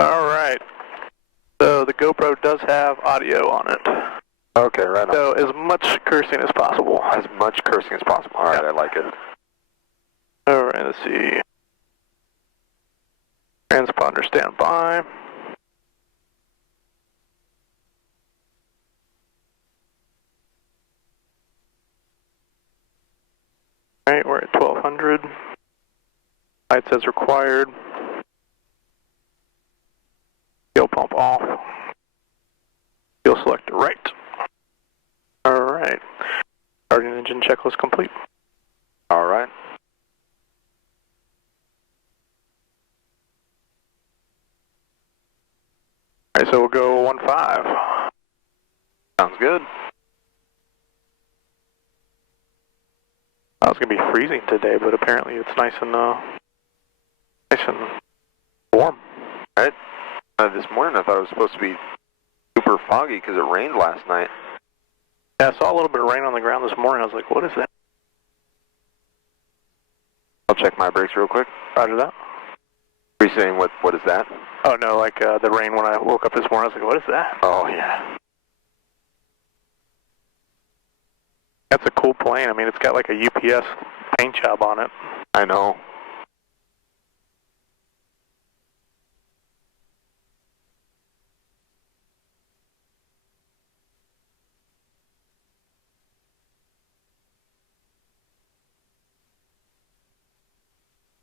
All right. So the GoPro does have audio on it. Okay, right on. So as much cursing as possible. As much cursing as possible. All right, I like it. All right, let's see. Transponder standby. All right, we're at 1200. Light says required. Fuel pump off. Fuel selector right. All right. Starting engine checklist complete. All right. All right, so we'll go 1.5. Sounds good. It's gonna be freezing today, but apparently it's nice and warm. Right. This morning I thought it was supposed to be super foggy because it rained last night. Yeah, I saw a little bit of rain on the ground this morning. I was like, what is that? I'll check my brakes real quick. Roger that. Are you saying what is that? Oh no, like the rain when I woke up this morning. I was like, what is that? Oh yeah. That's a cool plane. I mean, it's got like a UPS paint job on it. I know.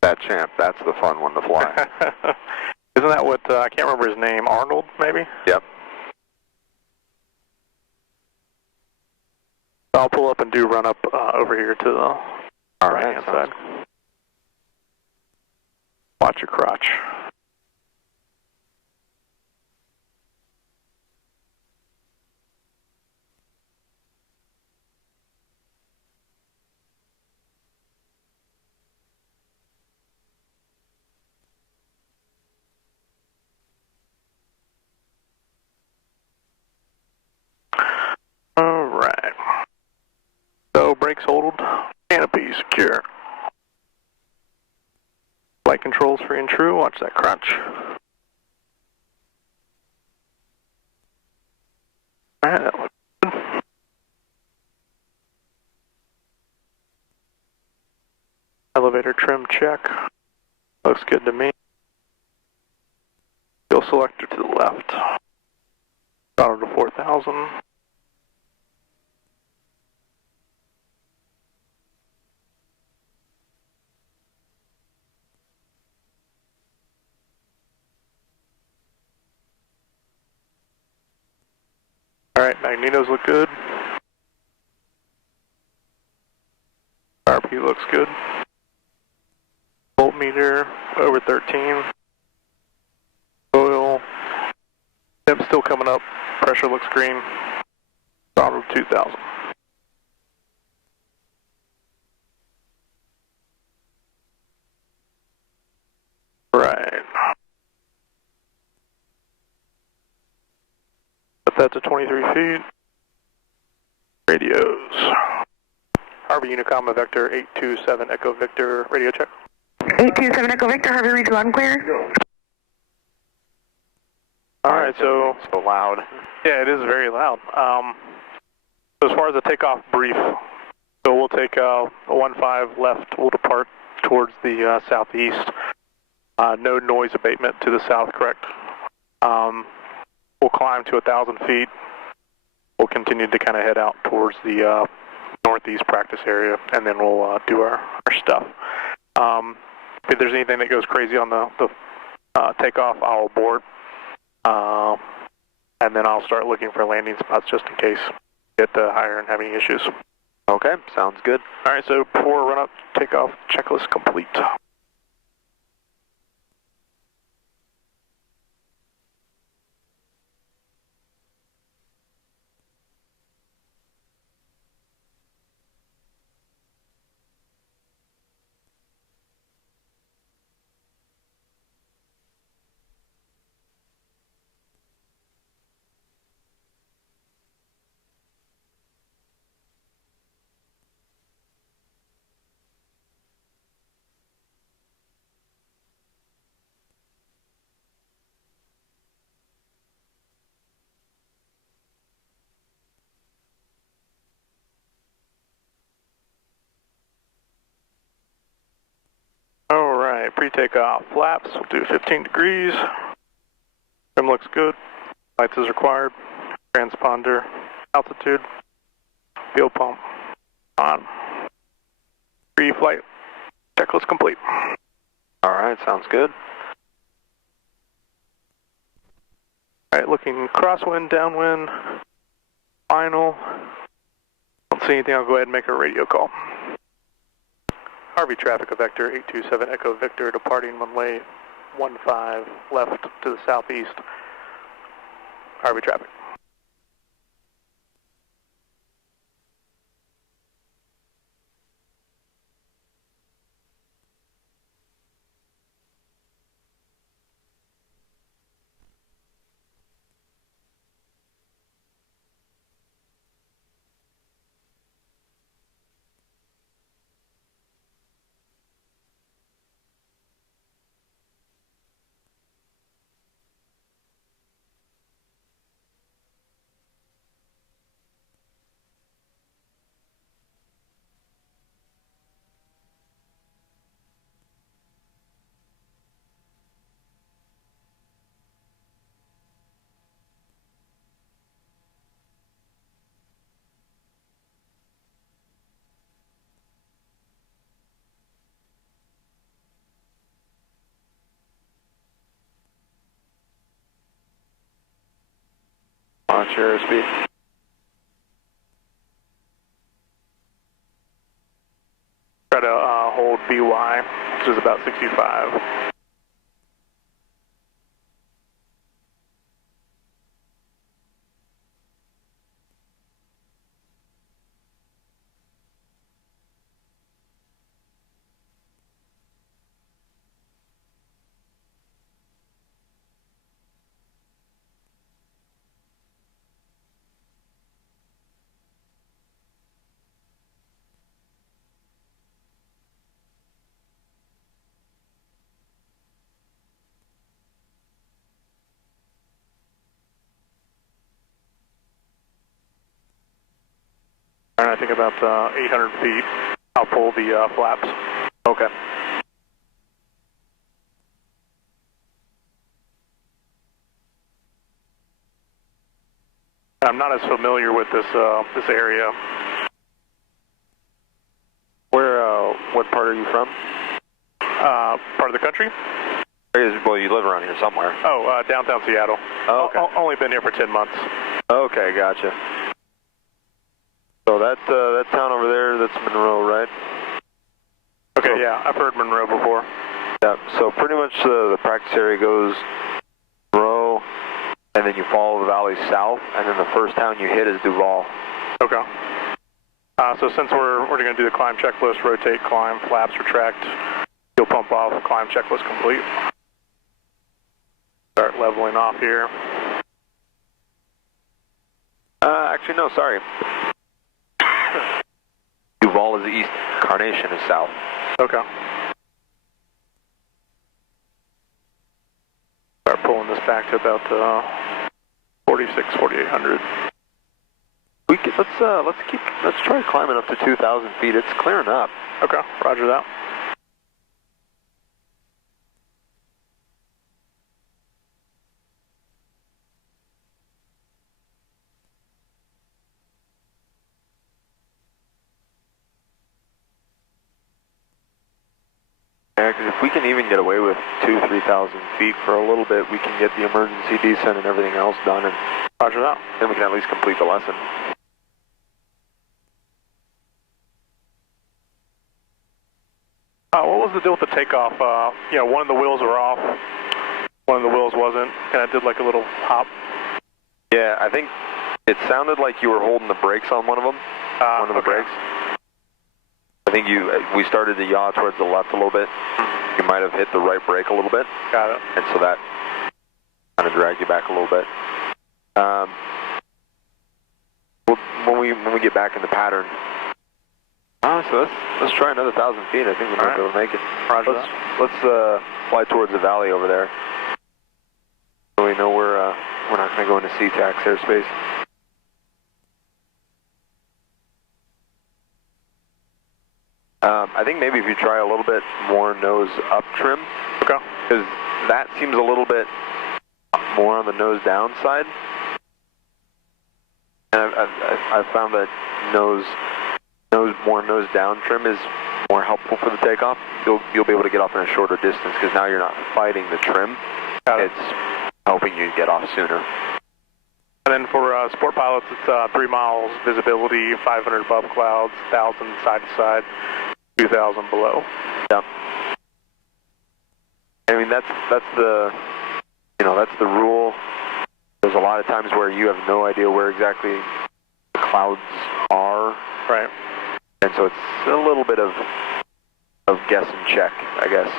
That champ, that's the fun one to fly. Isn't that what, I can't remember his name, Arnold, maybe? Yep. I'll pull up and do run up over here to the right-hand side. Watch your crotch. All right. So brakes hold, canopy secure. Flight controls free and true. Watch that crotch. All right, that looks good. Elevator trim check. Looks good to me. Fuel selector to the left. Throttle to 4,000. All right, magnetos look good. RP looks good. Voltmeter over 13. Oil. Temp's still coming up. Pressure looks green. Throttle 2,000. Right. Set that to 23 feet. Radios. Harvey Unicom Evektor 827 Echo Victor. Radio check. 827 Echo Victor, Harvey reads loud and clear. Alright, so loud. Yeah, it is very loud. As far as the takeoff brief, so we'll take a 1.5 left, we'll depart towards the southeast. No noise abatement to the south, correct? We'll climb to 1,000 feet. We'll continue to kind of head out towards the northeast practice area, and then we'll do our stuff. If there's anything that goes crazy on the takeoff, I'll abort. And then I'll start looking for landing spots just in case we get higher and have any issues. Okay, sounds good. All right, so before run up, takeoff checklist complete. Alright, pre-takeoff flaps, we'll do 15 degrees. Trim looks good. Lights is required. Transponder, altitude, fuel pump, on. Pre-flight, checklist complete. Alright, sounds good. Alright, looking crosswind, downwind, final. Don't see anything, I'll go ahead and make a radio call. Harvey traffic, Evektor 827 Echo Victor, departing runway 15 left to the southeast. Harvey traffic. Launch airspeed. Try to hold BY, which is about 65. And I think about 800 feet, I'll pull the flaps. Okay. I'm not as familiar with this this area. Where, what part are you from? Part of the country? Well, you live around here somewhere. Oh, downtown Seattle. Oh, okay. Only been here for 10 months. Okay, gotcha. So that town over there, that's Monroe, right? Okay, So, yeah, I've heard Monroe before. Yeah, so pretty much the practice area goes Monroe, and then you follow the valley south, and then the first town you hit is Duval. Okay. So since we're going to do the climb checklist, rotate, climb, flaps, retract, fuel pump off, climb checklist complete. Start leveling off here. Actually, no, sorry. Duval is east, Carnation is south. Okay. Start pulling this back to about 4,800. We can, let's try climbing up to 2,000 feet. It's clearing up. Okay, roger that. Yeah, because if we can even get away with 2,000-3,000 feet for a little bit, we can get the emergency descent and everything else done, and Roger that. then we can at least complete the lesson. What was the deal with the takeoff? You know, one of the wheels were off, one of the wheels wasn't. Kind of did like a little hop. Yeah, I think it sounded like you were holding the brakes on one of them. One of the brakes. I think we started to yaw towards the left a little bit. You might have hit the right brake a little bit. Got it. And so that kind of dragged you back a little bit. When we get back in the pattern, so let's try another 1,000 feet. I think we might be able to make it. Roger let's fly towards the valley over there. So we know we're not going to go into SeaTac airspace. I think maybe if you try a little bit more nose up trim. Okay. Because that seems a little bit more on the nose down side. And I've found that more nose down trim is more helpful for the takeoff. You'll be able to get off in a shorter distance because now you're not fighting the trim. It's helping you get off sooner. And then for sport pilots, it's 3 miles visibility, 500 above clouds, 1,000 side to side, 2,000 below. Yeah. I mean that's the rule. There's a lot of times where you have no idea where exactly the clouds are. Right. And so it's a little bit of guess and check, I guess.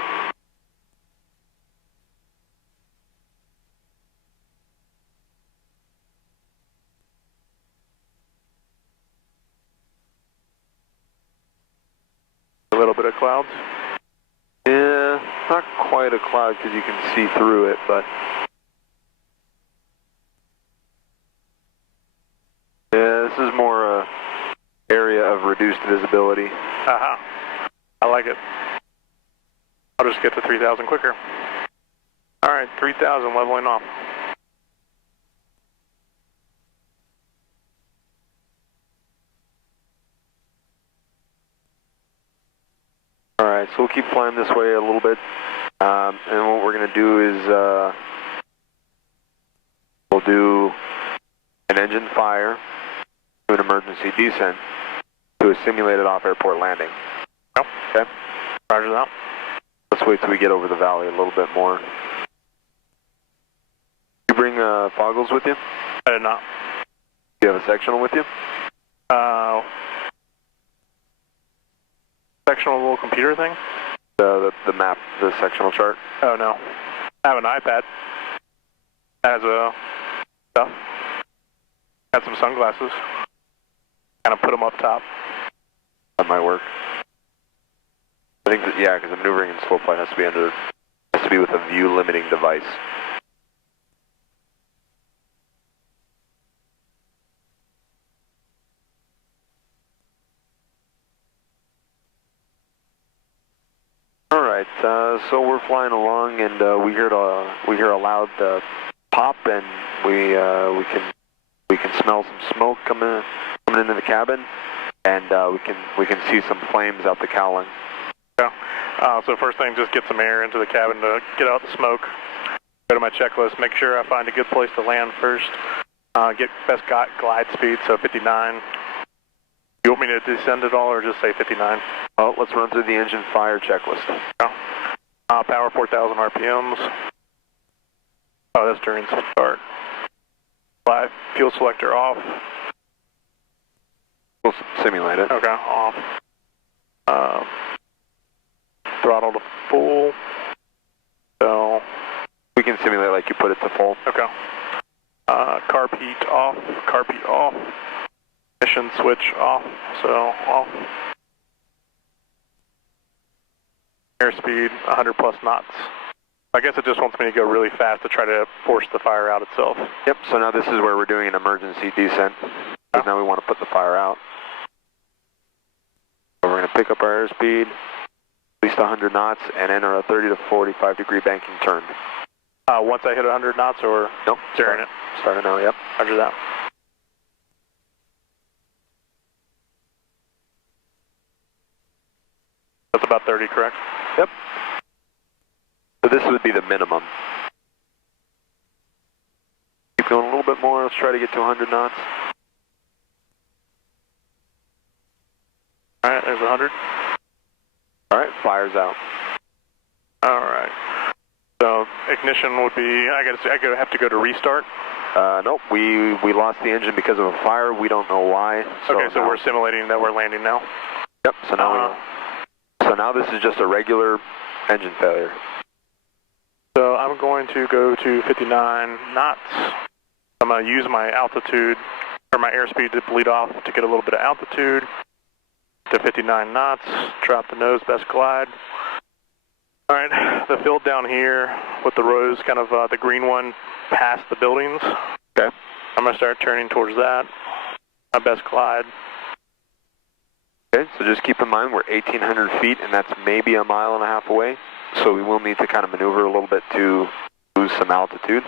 A little bit of clouds? Yeah, not quite a cloud because you can see through it, but yeah, this is more a area of reduced visibility. Uh-huh. I like it. I'll just get to 3,000 quicker. All right, 3,000 leveling off. All right, so we'll keep flying this way a little bit, and what we're going to do is we'll do an engine fire to an emergency descent to a simulated off-airport landing. Oh, okay. Roger that. Let's wait till we get over the valley a little bit more. You bring foggles with you? I did not. Do you have a sectional with you? Sectional little computer thing? The map, the sectional chart? Oh, no. I have an iPad. Has stuff. Got some sunglasses. Kind of put them up top. That might work. I think that, yeah, because the maneuvering in slow flight has to be with a view limiting device. All right, so we're flying along, and we hear a loud pop, and we can smell some smoke coming into the cabin, and we can see some flames out the cowling. Yeah. So first thing, just get some air into the cabin to get out the smoke. Go to my checklist, make sure I find a good place to land first. Get best glide speed, so 59. You want me to descend at all or just say 59? Well, let's run through the engine fire checklist. Yeah. Power 4,000 RPMs. Oh, that's during start. Fuel selector off. We'll simulate it. Okay, off. Throttle to full. So we can simulate like you put it to full. Okay. Carb heat off. Carb heat off. Ignition switch off. So off. Airspeed 100 plus knots. I guess it just wants me to go really fast to try to force the fire out itself. Yep, so now this is where we're doing an emergency descent, because now we want to put the fire out. So we're going to pick up our airspeed, at least 100 knots, and enter a 30 to 45 degree banking turn. Once I hit 100 knots or? Nope. Steering it. Starting now, yep. Roger that. That's about 30, correct? Yep. So this would be the minimum. Keep going a little bit more. Let's try to get to 100 knots. All right, there's 100. All right, fire's out. All right. So ignition would be, I have to go to restart? Nope, we lost the engine because of a fire. We don't know why. Okay, so we're simulating that we're landing now? Yep, so now this is just a regular engine failure. So I'm going to go to 59 knots. I'm going to use my altitude, or my airspeed to bleed off to get a little bit of altitude. To 59 knots, drop the nose, best glide. All right, the field down here with the rows, kind of the green one past the buildings. Okay. I'm going to start turning towards that. My best glide. Okay, so just keep in mind we're 1,800 feet, and that's maybe a mile and a half away. So we will need to kind of maneuver a little bit to lose some altitude.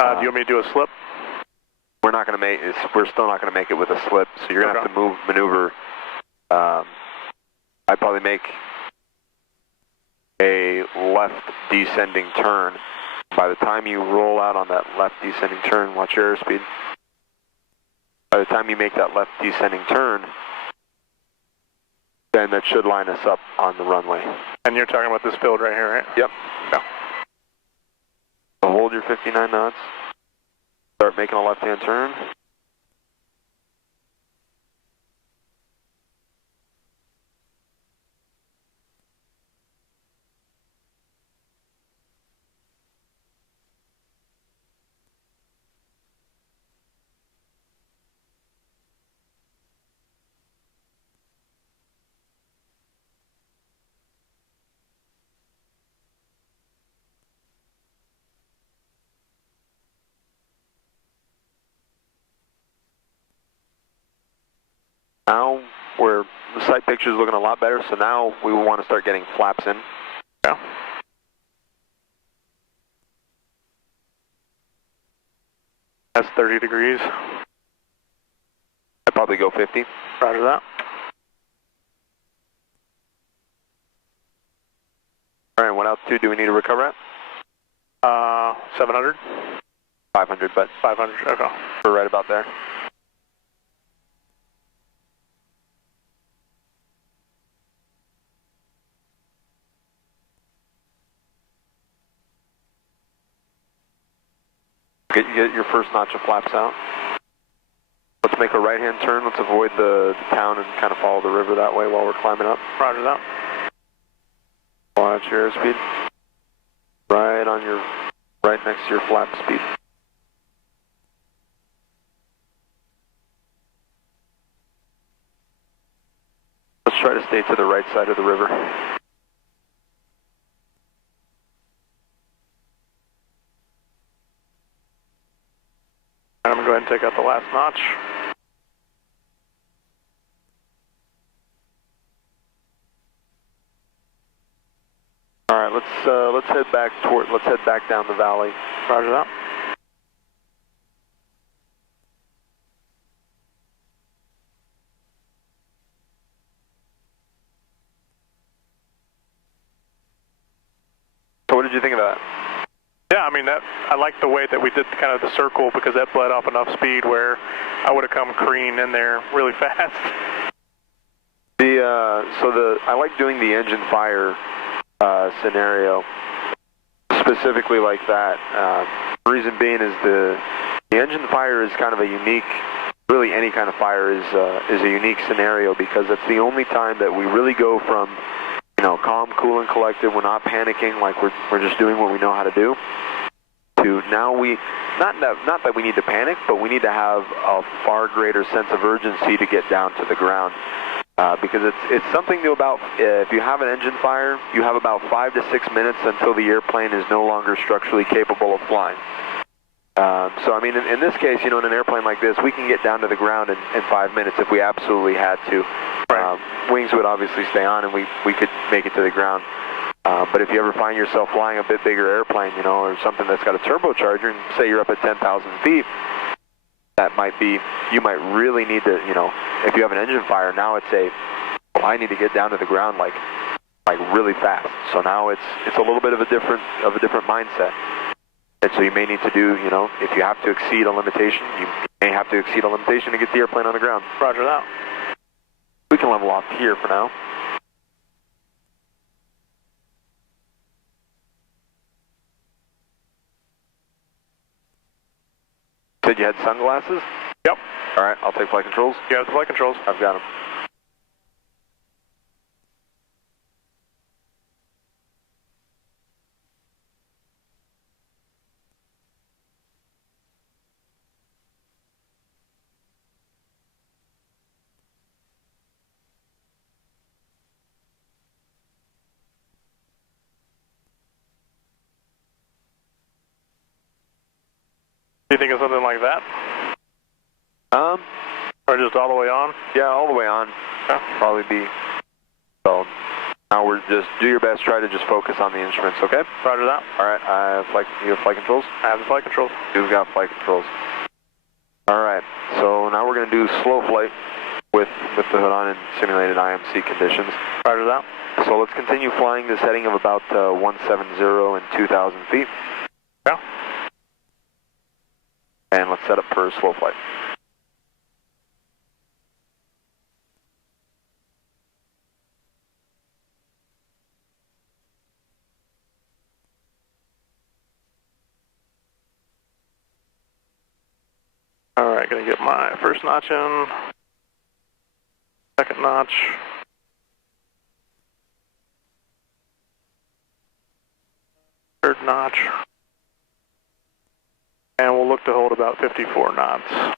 Do you want me to do a slip? We're not going to make it. We're still not going to make it with a slip. So you're going to have to maneuver. I'd probably make a left descending turn. By the time you roll out on that left descending turn, watch your airspeed. By the time you make that left descending turn, then that should line us up on the runway. And you're talking about this field right here, right? Yep. Yeah. So hold your 59 knots. Start making a left-hand turn. Now the sight picture is looking a lot better, so now we want to start getting flaps in. Yeah. That's 30 degrees. I'd probably go 50. Roger that. All right, what altitude do we need to recover at? 700? 500, but 500, okay. we're right about there. Get your first notch of flaps out. Let's make a right-hand turn. Let's avoid the town and kind of follow the river that way while we're climbing up. Roger that. Watch your airspeed. Right next to your flap speed. Let's try to stay to the right side of the river. I'm going to go ahead and take out the last notch. All right, let's head back down the valley. Roger that. So what did you think of that? Yeah, I mean, I like the way that we did kind of the circle because that bled off enough speed where I would have come careening in there really fast. I like doing the engine fire scenario specifically like that. The reason being is the engine fire is kind of a unique. Really, any kind of fire is a unique scenario because it's the only time that we really go from calm, cool, and collected. We're not panicking, like we're just doing what we know how to do. To now not that we need to panic, but we need to have a far greater sense of urgency to get down to the ground. Because it's something new about if you have an engine fire, you have about 5 to 6 minutes until the airplane is no longer structurally capable of flying. So I mean, in this case, in an airplane like this, we can get down to the ground in 5 minutes if we absolutely had to. Wings would obviously stay on, and we could make it to the ground. But if you ever find yourself flying a bit bigger airplane, or something that's got a turbocharger, and say you're up at 10,000 feet, you might really need to, if you have an engine fire, now it's I need to get down to the ground like really fast. So now it's a little bit of a different mindset. And so you may need to do, if you have to exceed a limitation, you may have to exceed a limitation to get the airplane on the ground. Roger that. We can level off here for now. Said you had sunglasses? Yep. All right, I'll take flight controls. You have the flight controls? I've got them. Do you think of something like that? Or just all the way on? Yeah, all the way on. Probably be. So now we're just, do your best, try to just focus on the instruments, okay? Roger that. Alright, you have flight controls? I have the flight controls. You've got flight controls. Alright, so now we're going to do slow flight with the hood on in simulated IMC conditions. Roger that. So let's continue flying this heading of about 170 and 2,000 feet. Yeah. And let's set up for slow flight. Alright, gonna get my first notch in, second notch, third notch, and we'll look to hold about 54 knots. A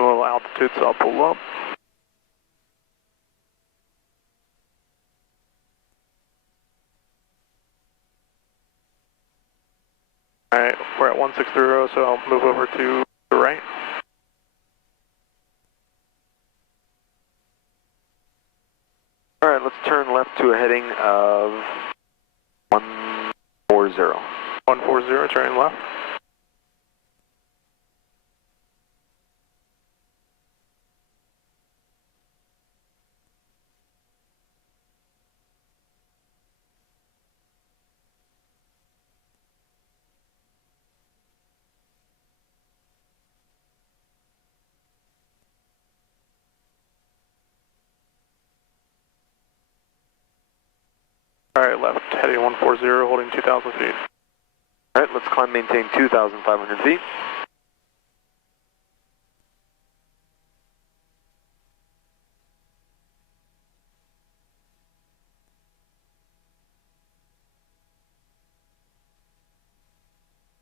little altitude, so I'll pull up. Alright, we're at 160, so I'll move over to the right. Alright, let's turn left to a heading of 140. 140, turning left. Alright, left, heading 140, holding 2,000 feet. Alright, let's climb, maintain 2,500 feet.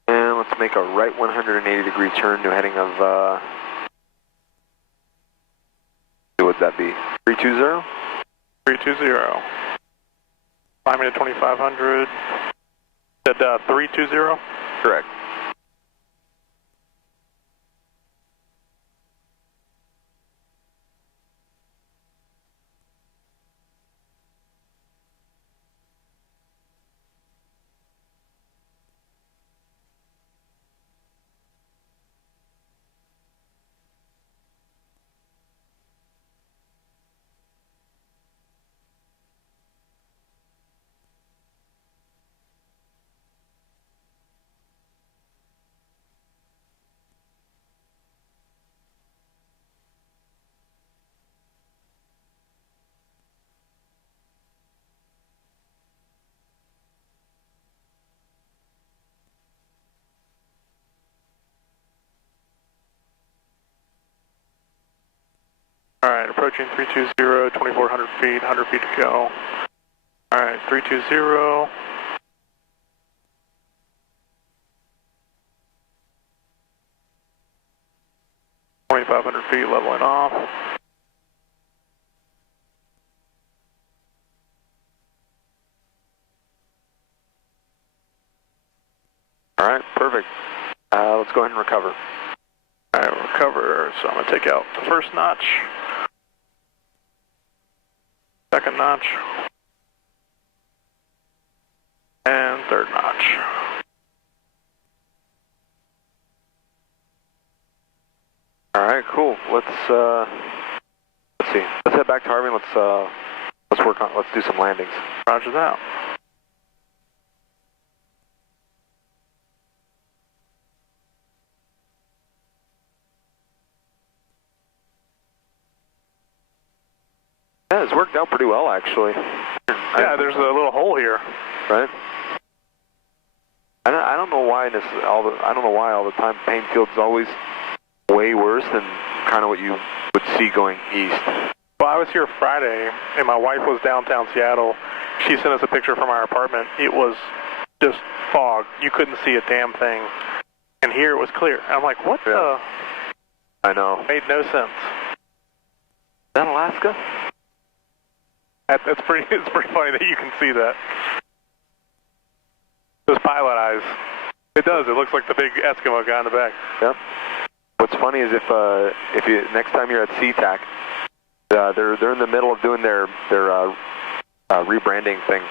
And let's make a right 180-degree turn to a heading of, what would that be? 320? 320. Climbing to 2,500. Said 320? Correct. Alright, approaching 320, 2,400 feet, 100 feet to go. Alright, 320. $2,500 feet, leveling off. Alright, perfect. Let's go ahead and recover. Alright, recover, so I'm going to take out the first notch, second notch, and third notch. Alright, cool. Let's see. Let's head back to Harvey and let's do some landings. Roger that. Yeah, it's worked out pretty well, actually. Yeah, there's a little hole here. Right. I don't know why all the time pain field's always way worse than kind of what you would see going east. Well, I was here Friday, and my wife was downtown Seattle. She sent us a picture from our apartment. It was just fog. You couldn't see a damn thing. And here it was clear. And I'm like, what the? I know. Made no sense. Is that Alaska? It's pretty funny that you can see that. Those pilot eyes. It does. It looks like the big Eskimo guy in the back. Yep. What's funny is if you next time you're at SeaTac, they're in the middle of doing their rebranding thing.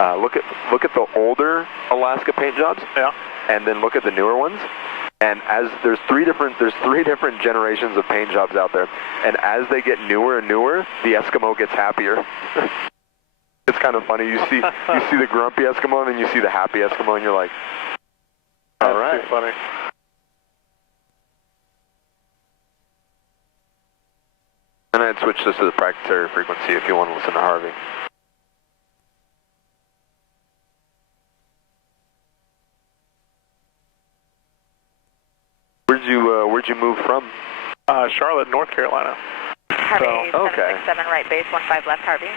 Look at the older Alaska paint jobs, yeah, and then look at the newer ones. And as there's three different generations of paint jobs out there, and as they get newer and newer, the Eskimo gets happier. It's kind of funny. You see the grumpy Eskimo, and then you see the happy Eskimo, and you're like, all right. That's too funny. And I'd switch this to the practice area frequency if you want to listen to Harvey. Where'd you move from? Charlotte, North Carolina. Harvey, So, okay. 767 right base, 15 left, Harvey.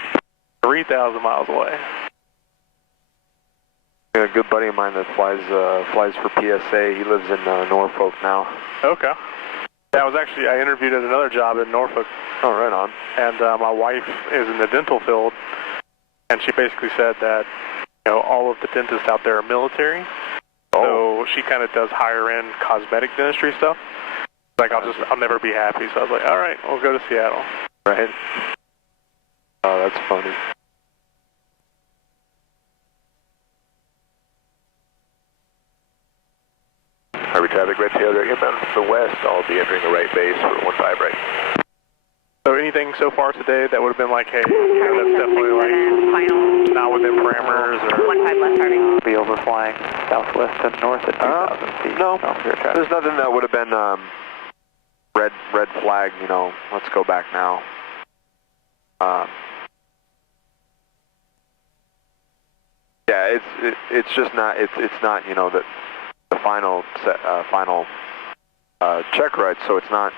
3,000 miles away. A good buddy of mine that flies for PSA. He lives in Norfolk now. Okay. Yeah, I interviewed at another job in Norfolk. Oh, right on. And my wife is in the dental field, and she basically said that, all of the dentists out there are military. So she kind of does higher-end cosmetic dentistry stuff. Like, I'll never be happy. So I was like, all right, we'll go to Seattle. Right. Oh, that's funny. Harvey traffic, red tail direct inbound from the west. I'll be entering the right base for 15 right. So anything so far today that would have been like, hey, that's definitely like not within parameters or 15 left, Harvey. Be overflying southwest and north at 2,000 feet. No, there's nothing that would have been red flag. Let's go back now. Yeah, it's just not. It's not. The final check ride. So it's not.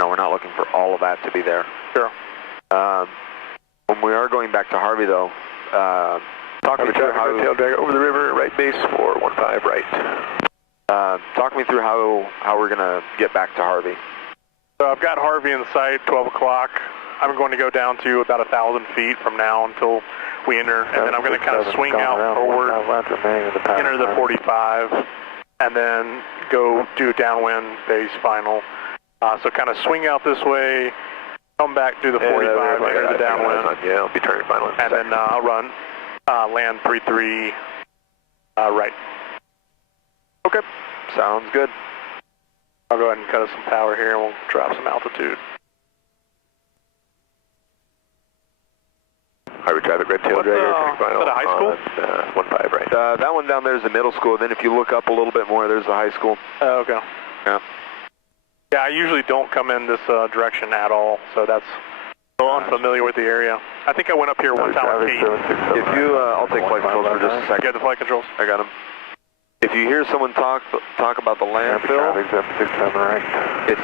No, we're not looking for all of that to be there. Sure. When we are going back to Harvey, though, talk me through how tail drag over the river, right base for 15 right. talk me through how we're gonna get back to Harvey. So I've got Harvey in sight, 12 o'clock. I'm going to go down to about 1,000 feet from now until we enter, and then I'm going to kind of swing out forward, enter the 45, and then go do downwind base final. So kind of swing out this way, come back, do the 45, enter the downwind. Yeah, I'll be turning final. And then I'll run, land 3-3 right. Okay, sounds good. I'll go ahead and cut us some power here and we'll drop some altitude. Harvey traffic, red tail dragger, final. Is that a high school? 15 right. That one down there is the middle school. Then if you look up a little bit more, there's the high school. Oh, okay. Yeah. Yeah, I usually don't come in this direction at all, so that's a little unfamiliar with the area. I think I went up here one time with Pete. If you, I'll take flight controls for just a second. Get the flight controls. I got them. If you hear someone talk about the landfill, it's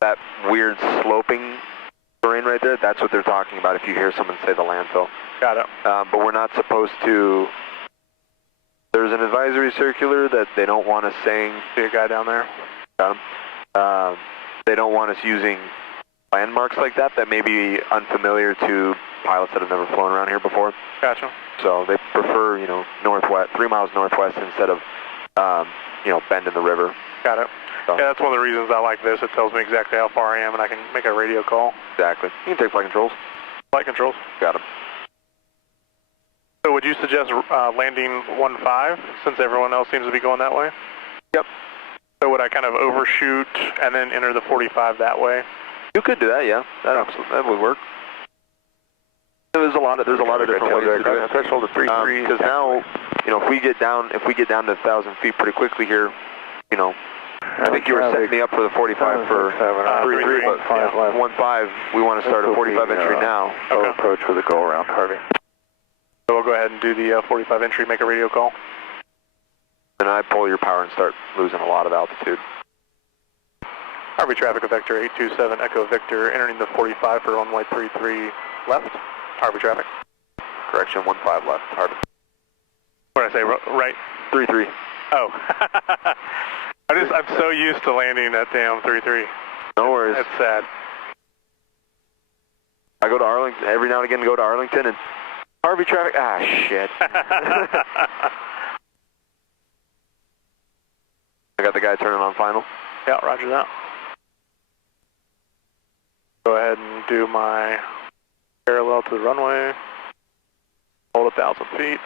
that weird sloping terrain right there. That's what they're talking about if you hear someone say the landfill. Got it. But we're not supposed to. There's an advisory circular that they don't want us saying. See a guy down there? Got him. They don't want us using landmarks like that may be unfamiliar to pilots that have never flown around here before. Gotcha. So they prefer, northwest, 3 miles northwest instead of, bend in the river. Got it. So. Yeah, that's one of the reasons I like this. It tells me exactly how far I am, and I can make a radio call. Exactly. You can take flight controls. Flight controls. Got them. So would you suggest landing 15 since everyone else seems to be going that way? Yep. So would I kind of overshoot and then enter the 45 that way? You could do that, yeah. That would work. There's a lot of different ways to do it. Threshold of 3-3. Because now, if we get down to 1,000 feet pretty quickly here, I think you were setting me up for the 45 for 3-3, but 1-5, we want to start a 45 entry now. Okay. Approach for the go around, Harvey. So we'll go ahead and do the 45 entry, make a radio call. Then I pull your power and start losing a lot of altitude. Harvey traffic, Evektor 827 Echo Victor, entering the 45 for runway 33 left. Harvey traffic. Correction, 15 left, Harvey. What did I say, right? 3-3. Oh. I'm so used to landing at damn 3-3. No worries. That's sad. I go to Arlington, every now and again go to Arlington and Harvey traffic, shit. I got the guy turning on final. Yeah, roger that. Go ahead and do my parallel to the runway. Hold 1,000 feet.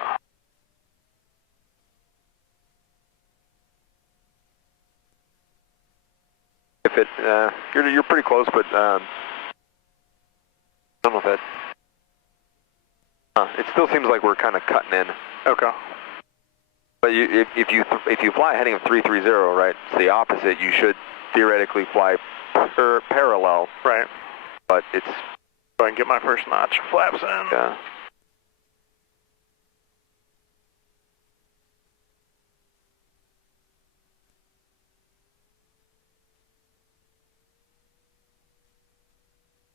If it, you're pretty close, but I don't know if it still seems like we're kind of cutting in. Okay. But if you fly heading of 330, right, it's the opposite. You should theoretically fly parallel. Right. But it's... Go ahead and get my first notch flaps in. Yeah.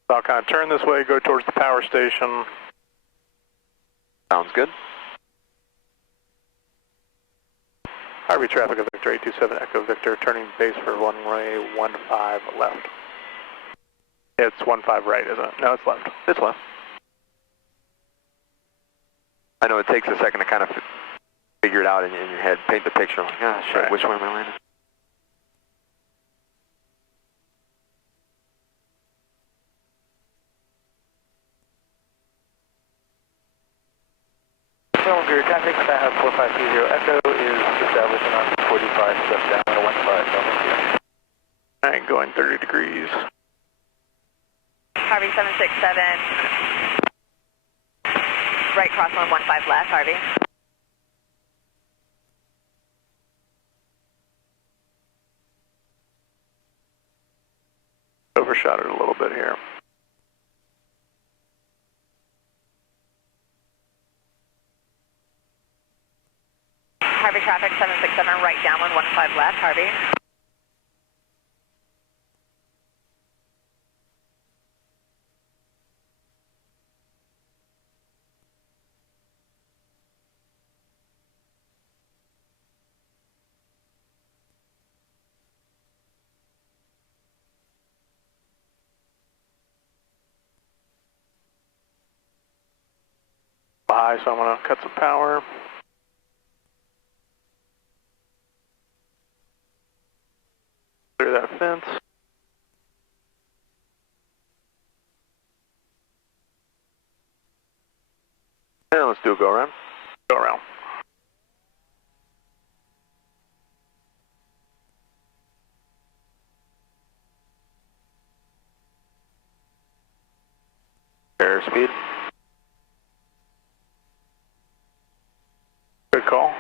So I'll kind of turn this way, go towards the power station. Sounds good. Harvey traffic of Victor 827 Echo Victor, turning base for runway 15 left. It's 15 right, isn't it? No, it's left. It's left. I know it takes a second to kind of figure it out in your head, paint the picture. Like, ah, shit, right. Which one am I landing? Cylinder traffic, Sky 4530 Echo is establishing on 45, step down to 15, Alright, going 30 degrees. Harvey 767. Right crosswind 15 left, Harvey. Overshot it a little bit here. Harvey traffic 767, right downwind 15 left, Harvey. High, so I'm going to cut some power. Clear that fence. And let's do a go around. Go around. Airspeed. Good call.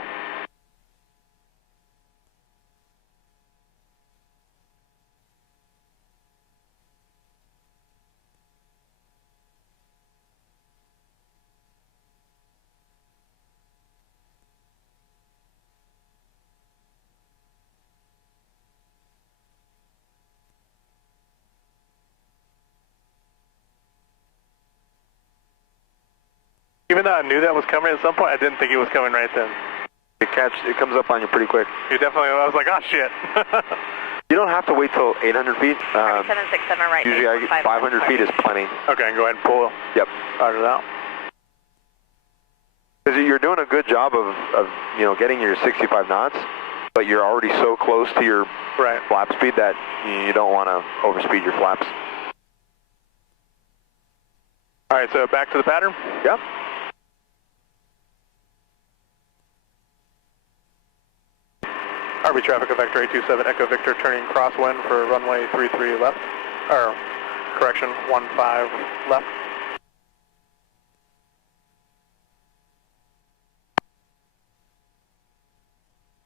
Even though I knew that was coming at some point, I didn't think it was coming right then. It comes up on you pretty quick. You definitely, I was like, oh shit. You don't have to wait till 800 feet. Harvey 767, right. Usually 500 feet is plenty. Okay, go ahead and pull. Yep. Roger that. Because you're doing a good job of getting your 65 knots, but you're already so close to your flap speed that you don't want to overspeed your flaps. All right, so back to the pattern? Yep. Harvey traffic of Vector 827 Echo Victor, turning crosswind for runway 33 left, or correction, 15 left.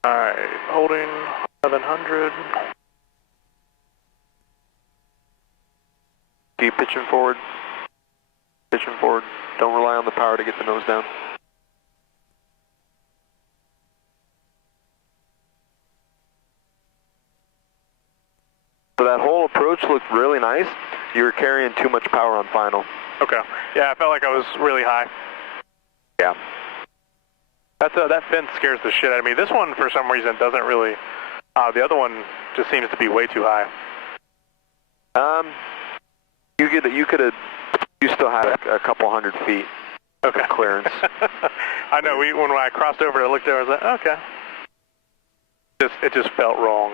All right, holding 1100. Keep pitching forward. Pitching forward. Don't rely on the power to get the nose down. So that whole approach looked really nice. You were carrying too much power on final. Okay. Yeah, I felt like I was really high. Yeah. That fin scares the shit out of me. This one, for some reason, doesn't really. The other one just seems to be way too high. You still had a couple hundred feet of clearance. I know. When I crossed over, I looked there. I was like, okay. It just felt wrong.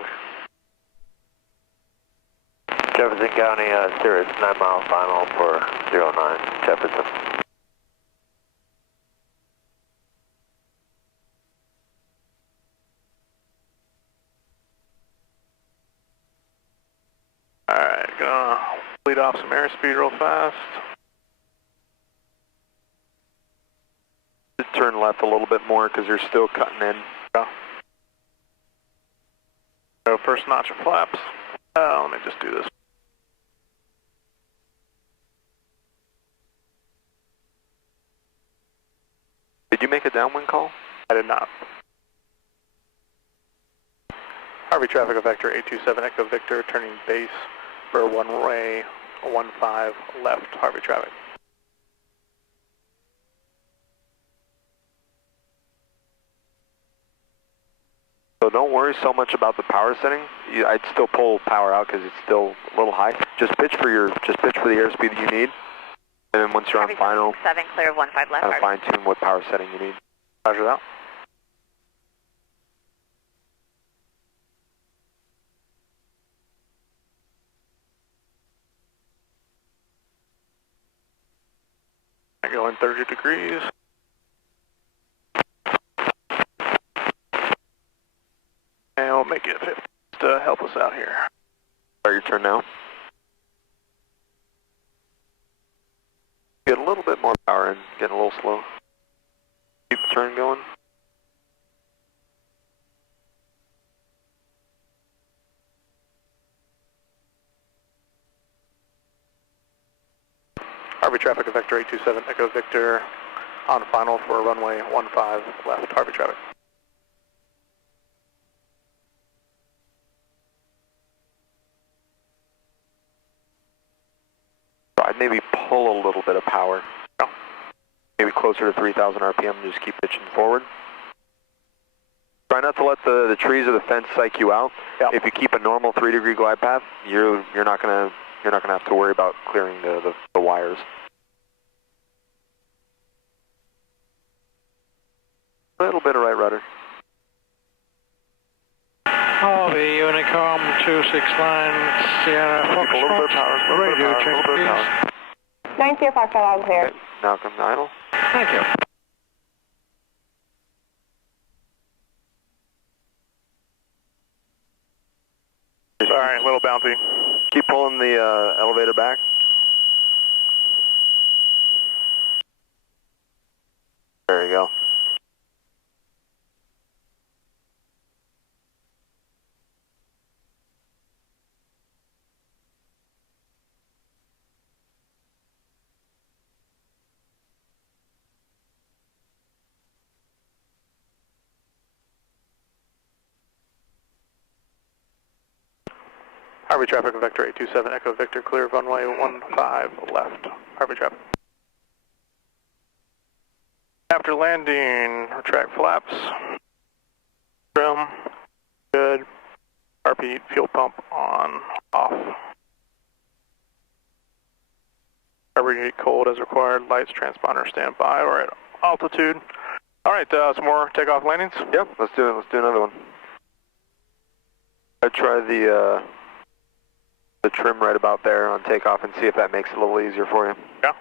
Jefferson County, Cirrus, 9 mile final for 09, Jefferson. Alright, gonna lead off some airspeed real fast. Just turn left a little bit more because you're still cutting in. Yeah. So first notch of flaps. Let me just do this. Did you make a downwind call? I did not. Harvey traffic, Evektor 827 Echo Victor, turning base for one-way 15 left, Harvey traffic. So don't worry so much about the power setting. I'd still pull power out because it's still a little high. Just pitch for the airspeed that you need, and then once you're on final, 7 clear of 15 left. kind of fine tune what power setting you need. Roger that. I go in 30 degrees. And we'll make it 50 to help us out here. Start your turn now. Get a little bit more power in, getting a little slow. Keep the turn going. Harvey traffic, Evektor 827 Echo Victor, on final for runway 15 left, Harvey traffic. I'd maybe pull a little bit of power. Oh. Maybe closer to 3,000 RPM and just keep pitching forward. Try not to let the trees or the fence psych you out. Yep. If you keep a normal 3-degree glide path, you're not gonna have to worry about clearing the wires. A little bit of right rudder. Harvey, Unicom 269 Sierra Keep a little bit of power. Radio check, please. 905 loud and clear. Okay, now come to idle. Thank you. Alright, a little bouncy. Keep pulling the elevator back. There you go. Harvey traffic, Evektor 827 Echo Victor, clear of runway 15 left, Harvey traffic. After landing, retract flaps, trim, good, RP fuel pump on, off. Carburetor cold as required, lights, transponder standby, or at altitude. Alright, some more takeoff landings? Yep, let's do it. Let's do another one. I'd try the trim right about there on takeoff and see if that makes it a little easier for you. Yeah.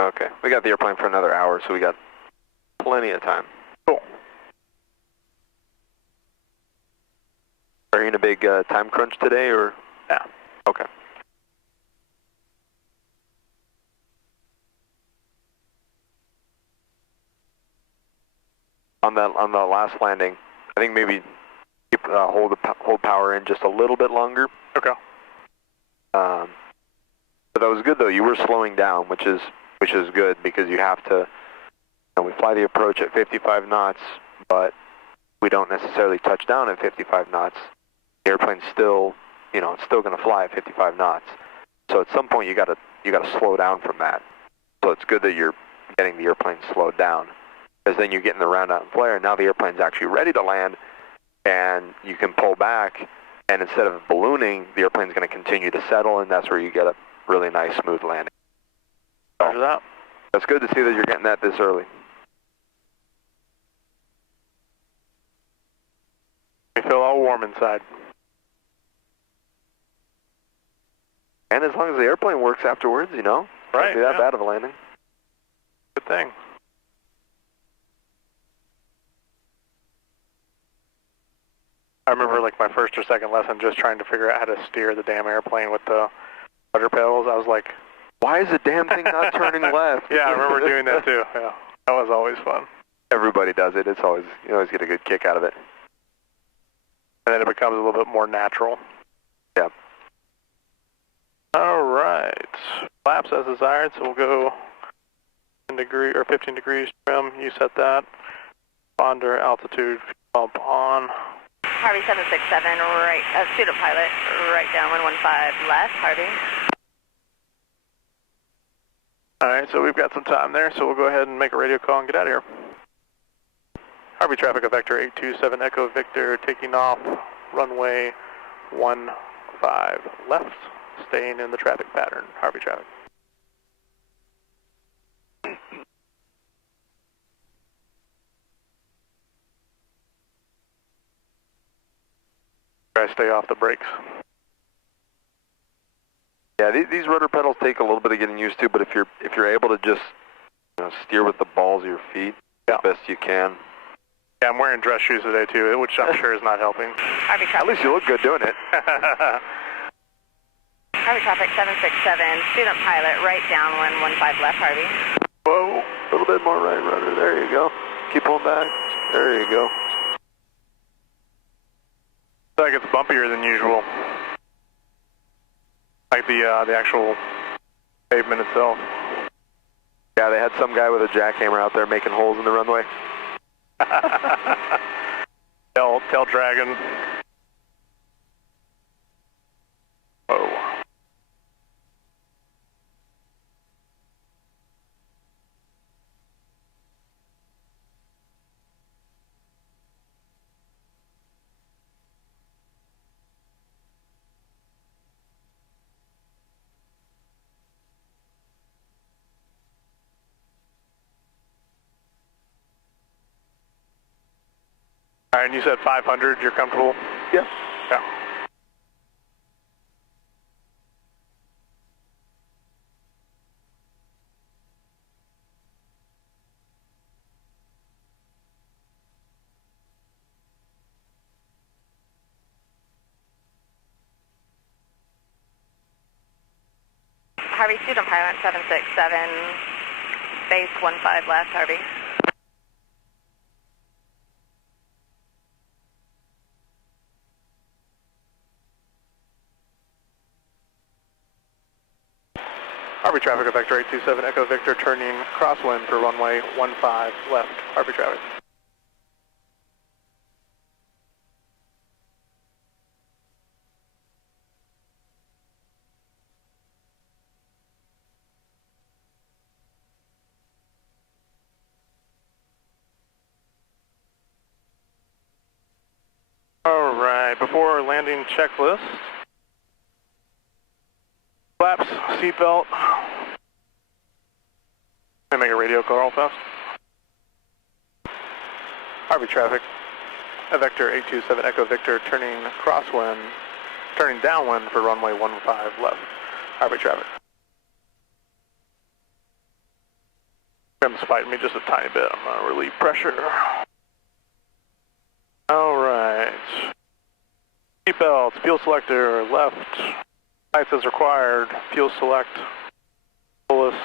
Okay, we got the airplane for another hour, so we got plenty of time. Cool. Are you in a big time crunch today, or? Yeah. Okay. On the last landing, I think maybe keep, hold power in just a little bit longer. Okay. But that was good though. You were slowing down, which is good because you have to. We fly the approach at 55 knots, but we don't necessarily touch down at 55 knots. The airplane's still you know, it's still going to fly at 55 knots. So at some point you got to slow down from that. So it's good that you're getting the airplane slowed down, because then you're getting the round out and flare, and now the airplane's actually ready to land, and you can pull back, and instead of ballooning, the airplane's going to continue to settle, and that's where you get a really nice smooth landing. Roger that. That's good to see that you're getting that this early. We feel all warm inside. And as long as the airplane works afterwards, you know, Right, not be that yeah. bad of a landing. Good thing. I remember like my first or second lesson just trying to figure out how to steer the damn airplane with the rudder pedals. I was like, Why is the damn thing not turning left? yeah, I remember doing that too. Yeah, that was always fun. Everybody does it. It's always, you always get a good kick out of it. And then it becomes a little bit more natural. Yeah. All right. Flaps as desired, so we'll go 10 degree or 15 degrees trim. You set that. Ponder altitude bump on. Harvey 767, right, student pilot, right down 115 left, Harvey. All right, so we've got some time there, so we'll go ahead and make a radio call and get out of here. Harvey traffic, Evektor 827 Echo Victor, taking off runway 15 left, staying in the traffic pattern. Harvey traffic. Try to stay off the brakes. Yeah, these rudder pedals take a little bit of getting used to, but if you're able to just, you know, steer with the balls of your feet as best you can. Yeah, I'm wearing dress shoes today too, which I'm sure is not helping. Harvey traffic. At least you look good doing it. Harvey traffic 767, student pilot, right down 115 left, Harvey. Whoa, a little bit more right rudder. There you go. Keep pulling back. There you go. It's like it's bumpier than usual. Like the actual pavement itself. Yeah, they had some guy with a jackhammer out there making holes in the runway. Tail dragon. Oh. All right, and you said 500, you're comfortable? Yeah. Yeah. Harvey student pilot 767, base 15 left, Harvey. Harvey traffic, Evektor 827 Echo Victor, turning crosswind for runway 15 left. Harvey traffic. All right, before our landing checklist. Flaps, seatbelt. Can I make a radio call real fast? Harvey traffic, Evektor 827 Echo Victor, turning crosswind, turning downwind for runway 15 left. Harvey traffic. Trim's fighting me just a tiny bit. I'm going to relieve pressure. All right. Seatbelts, fuel selector, left. Lights as required, fuel select, fullest,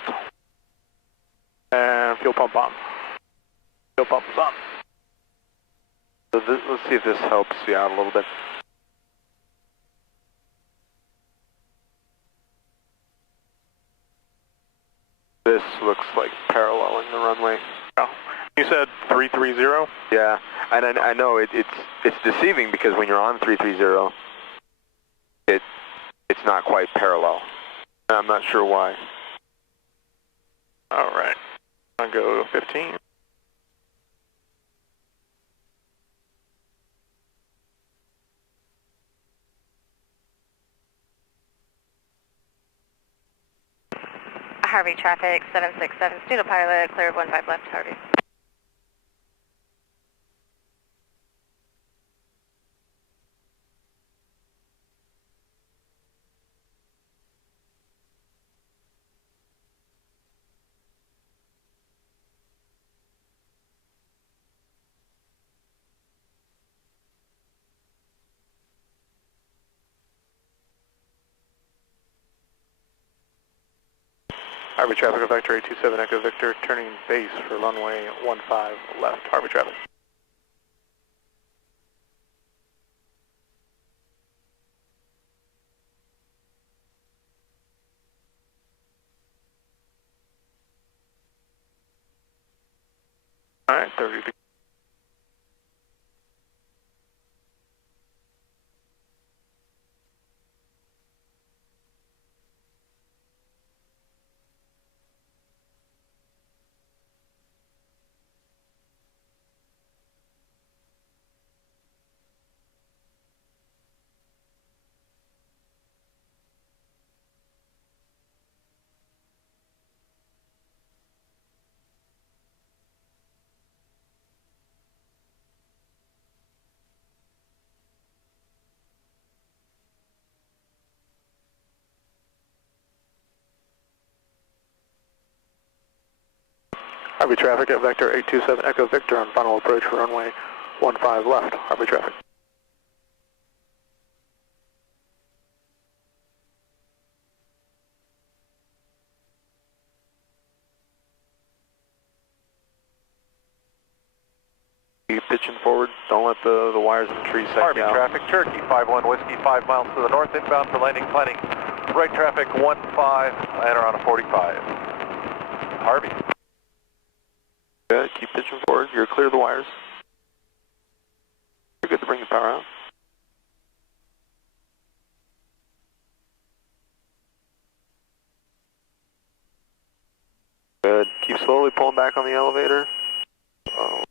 and fuel pump on. Fuel pump is on. So let's see if this helps you out a little bit. This looks like paralleling the runway. Oh. You said 330? Yeah, and I know it's deceiving because when you're on 330, it's not quite parallel. I'm not sure why. All right. I'll go 15. Harvey traffic, 767, student pilot, clear of 15 left, Harvey. Harvey traffic, Evektor 827 Echo Victor, turning base for runway 15 left. Harvey traffic. All right, 30 degrees. Harvey traffic at Vector 827 Echo Victor on final approach for runway 15 left. Harvey traffic. Keep pitching forward. Don't let the wires in the trees set Harvey you out. traffic, Cherokee 51 Whiskey, 5 miles to the north, inbound for landing planning. Right traffic 15, enter on a 45. Harvey. Good. Keep pitching forward. You're clear of the wires. You're good to bring the power out. Good. Keep slowly pulling back on the elevator. Oh.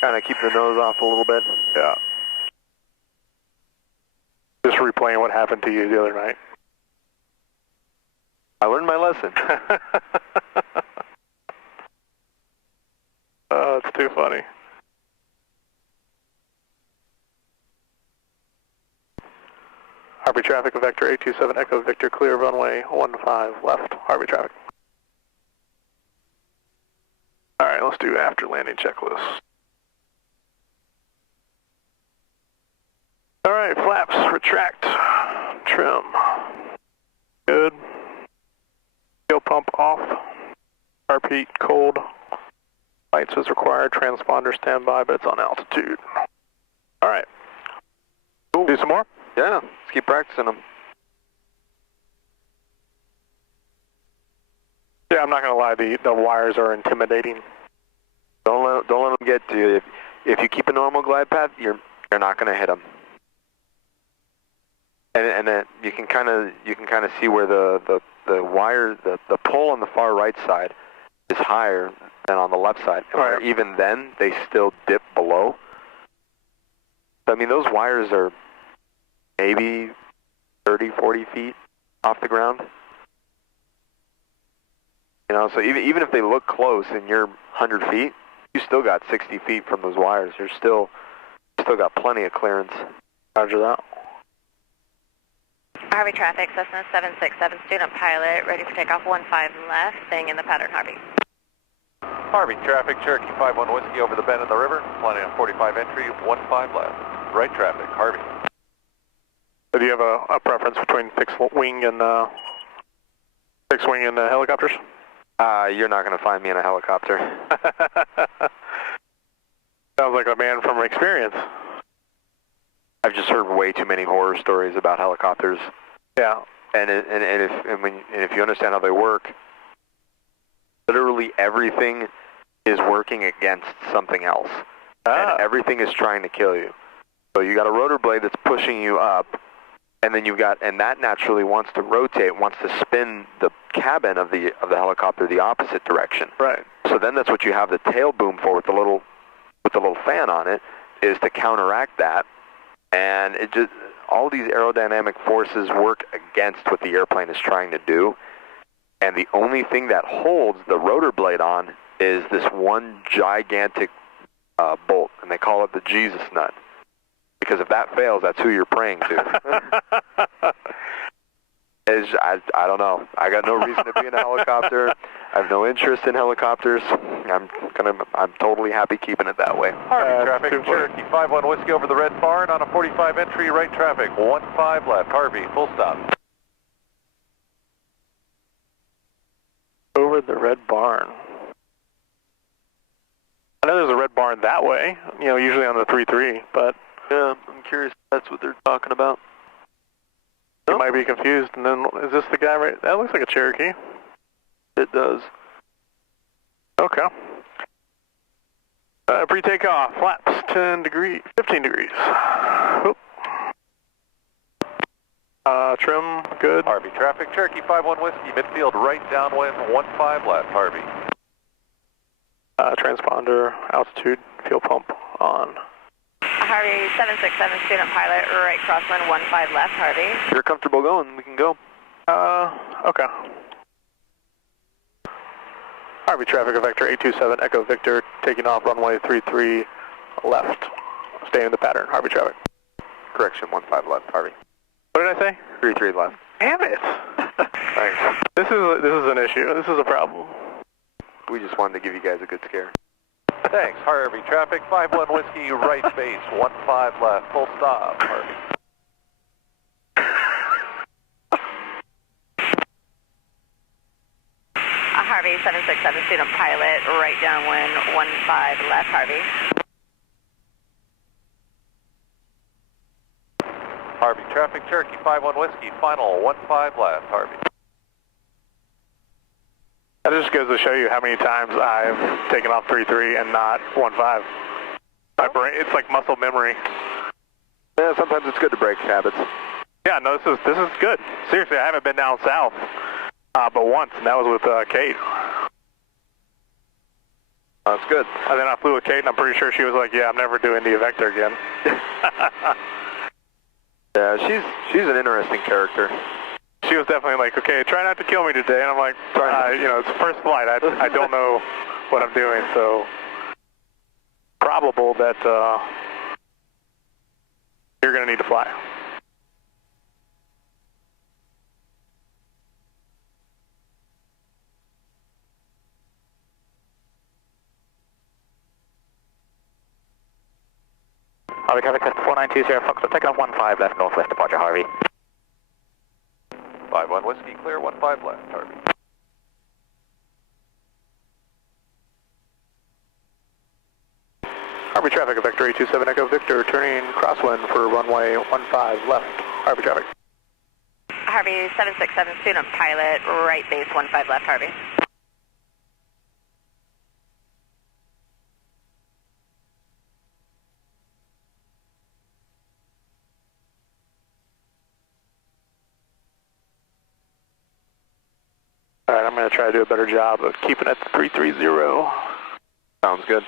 Kind of keep the nose off a little bit. Yeah. Just replaying what happened to you the other night. I learned my lesson. Oh, it's too funny. Harvey traffic, Vector 827 Echo Victor, clear runway 15 left. Harvey traffic. All right, let's do after landing checklist. All right, flaps, retract, trim. Good. Fuel pump off. Carb heat cold. Lights as required. Transponder standby, but it's on altitude. All right. Cool. Do some more? Yeah, let's keep practicing them. Yeah, I'm not going to lie. The wires are intimidating. Don't let them get to you. If you keep a normal glide path, you're not going to hit them. And then you can kind of see where the wire, the pole on the far right side is higher than on the left side. And right. Even then, they still dip below. I mean, those wires are maybe 30, 40 feet off the ground. You know, so even if they look close and you're 100 feet, you still got 60 feet from those wires. You're still got plenty of clearance. Roger that. Harvey traffic, Cessna 767, student pilot, ready for takeoff 15 left, staying in the pattern, Harvey. Harvey traffic, Cherokee 51 Whiskey over the bend in the river, planning on 45 entry, 15 left. Right traffic, Harvey. So do you have a preference between fixed wing and helicopters? You're not going to find me in a helicopter. Sounds like a man from experience. I've just heard way too many horror stories about helicopters. Yeah. And if you understand how they work, literally everything is working against something else. and everything is trying to kill you. So you got a rotor blade that's pushing you up, and then and that naturally wants to rotate, wants to spin the cabin of the helicopter the opposite direction. Right. So then that's what you have the tail boom for with the little fan on it, is to counteract that, and it just all these aerodynamic forces work against what the airplane is trying to do, and the only thing that holds the rotor blade on is this one gigantic bolt, and they call it the Jesus nut. Because if that fails, that's who you're praying to. I don't know. I got no reason to be in a helicopter. I have no interest in helicopters. I'm totally happy keeping it that way. Harvey traffic, Cherokee 5-1 Whiskey over the Red Barn on a 45 entry, right traffic, 1-5 left. Harvey, full stop. Over the Red Barn. I know there's a Red Barn that way, usually on the 3-3, but... Yeah, I'm curious if that's what they're talking about. You might be confused, and then, is this the guy right... That looks like a Cherokee. It does. Okay. Pre-takeoff, flaps, 15 degrees. Oop. Trim, good. Harvey traffic, Cherokee 5-1 Whiskey, midfield right downwind, 1-5 left. Harvey. Transponder, altitude, fuel pump on. Harvey 767 student pilot, right crosswind 15 left. Harvey. If you're comfortable going, we can go. Okay. Harvey traffic, Evektor 827 Echo Victor, taking off runway 33 left. Staying in the pattern. Harvey traffic. Correction, 15 left. Harvey. What did I say? 33 left. Damn it! Thanks. This is an issue. This is a problem. We just wanted to give you guys a good scare. Thanks, Harvey traffic, 5-1 Whiskey, right base, 15 left, full stop. Harvey. Harvey 767 student pilot, right downwind 15 left. Harvey. Harvey traffic, Cherokee 5-1 Whiskey, final 15 left. Harvey. That just goes to show you how many times I've taken off 3-3 and not 1-5. My brain, it's like muscle memory. Yeah, sometimes it's good to break habits. Yeah, no, this is good. Seriously, I haven't been down south, but once, and that was with Kate. That's good. And then I flew with Kate, and I'm pretty sure she was like, "Yeah, I'm never doing the Evektor again." Yeah, she's an interesting character. She was definitely like, "Okay, try not to kill me today," and I'm like, "It's the first flight. I don't know what I'm doing, so probable that you're going to need to fly." Harvey traffic, 4920 Fox, taking off 15 left, northwest departure, Harvey. 5-1 Whiskey, clear, 15 left. Harvey. Harvey traffic, Evektor 827 Echo Victor, turning crosswind for runway 15 left. Harvey traffic. Harvey 767 student pilot, right base 15 left. Harvey. All right, I'm going to try to do a better job of keeping it 330. Sounds good.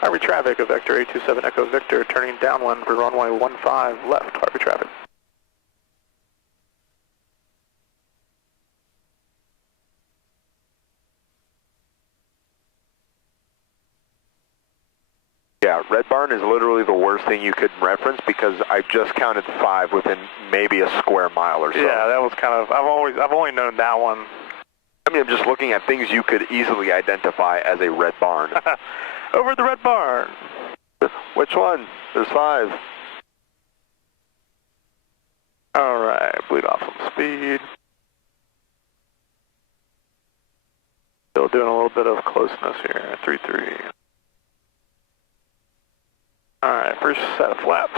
Harvey traffic, Evektor 827 Echo Victor, turning downwind for runway 15 left. Harvey traffic. Yeah, Red Barn is literally the worst thing you could reference because I just counted 5 within maybe a square mile or so. Yeah, that was kind of, I've only known that one. I mean, I'm just looking at things you could easily identify as a Red Barn. Over the Red Barn. Which one? There's 5. All right, bleed off some speed. Still doing a little bit of closeness here, 3-3. All right, first set of flaps.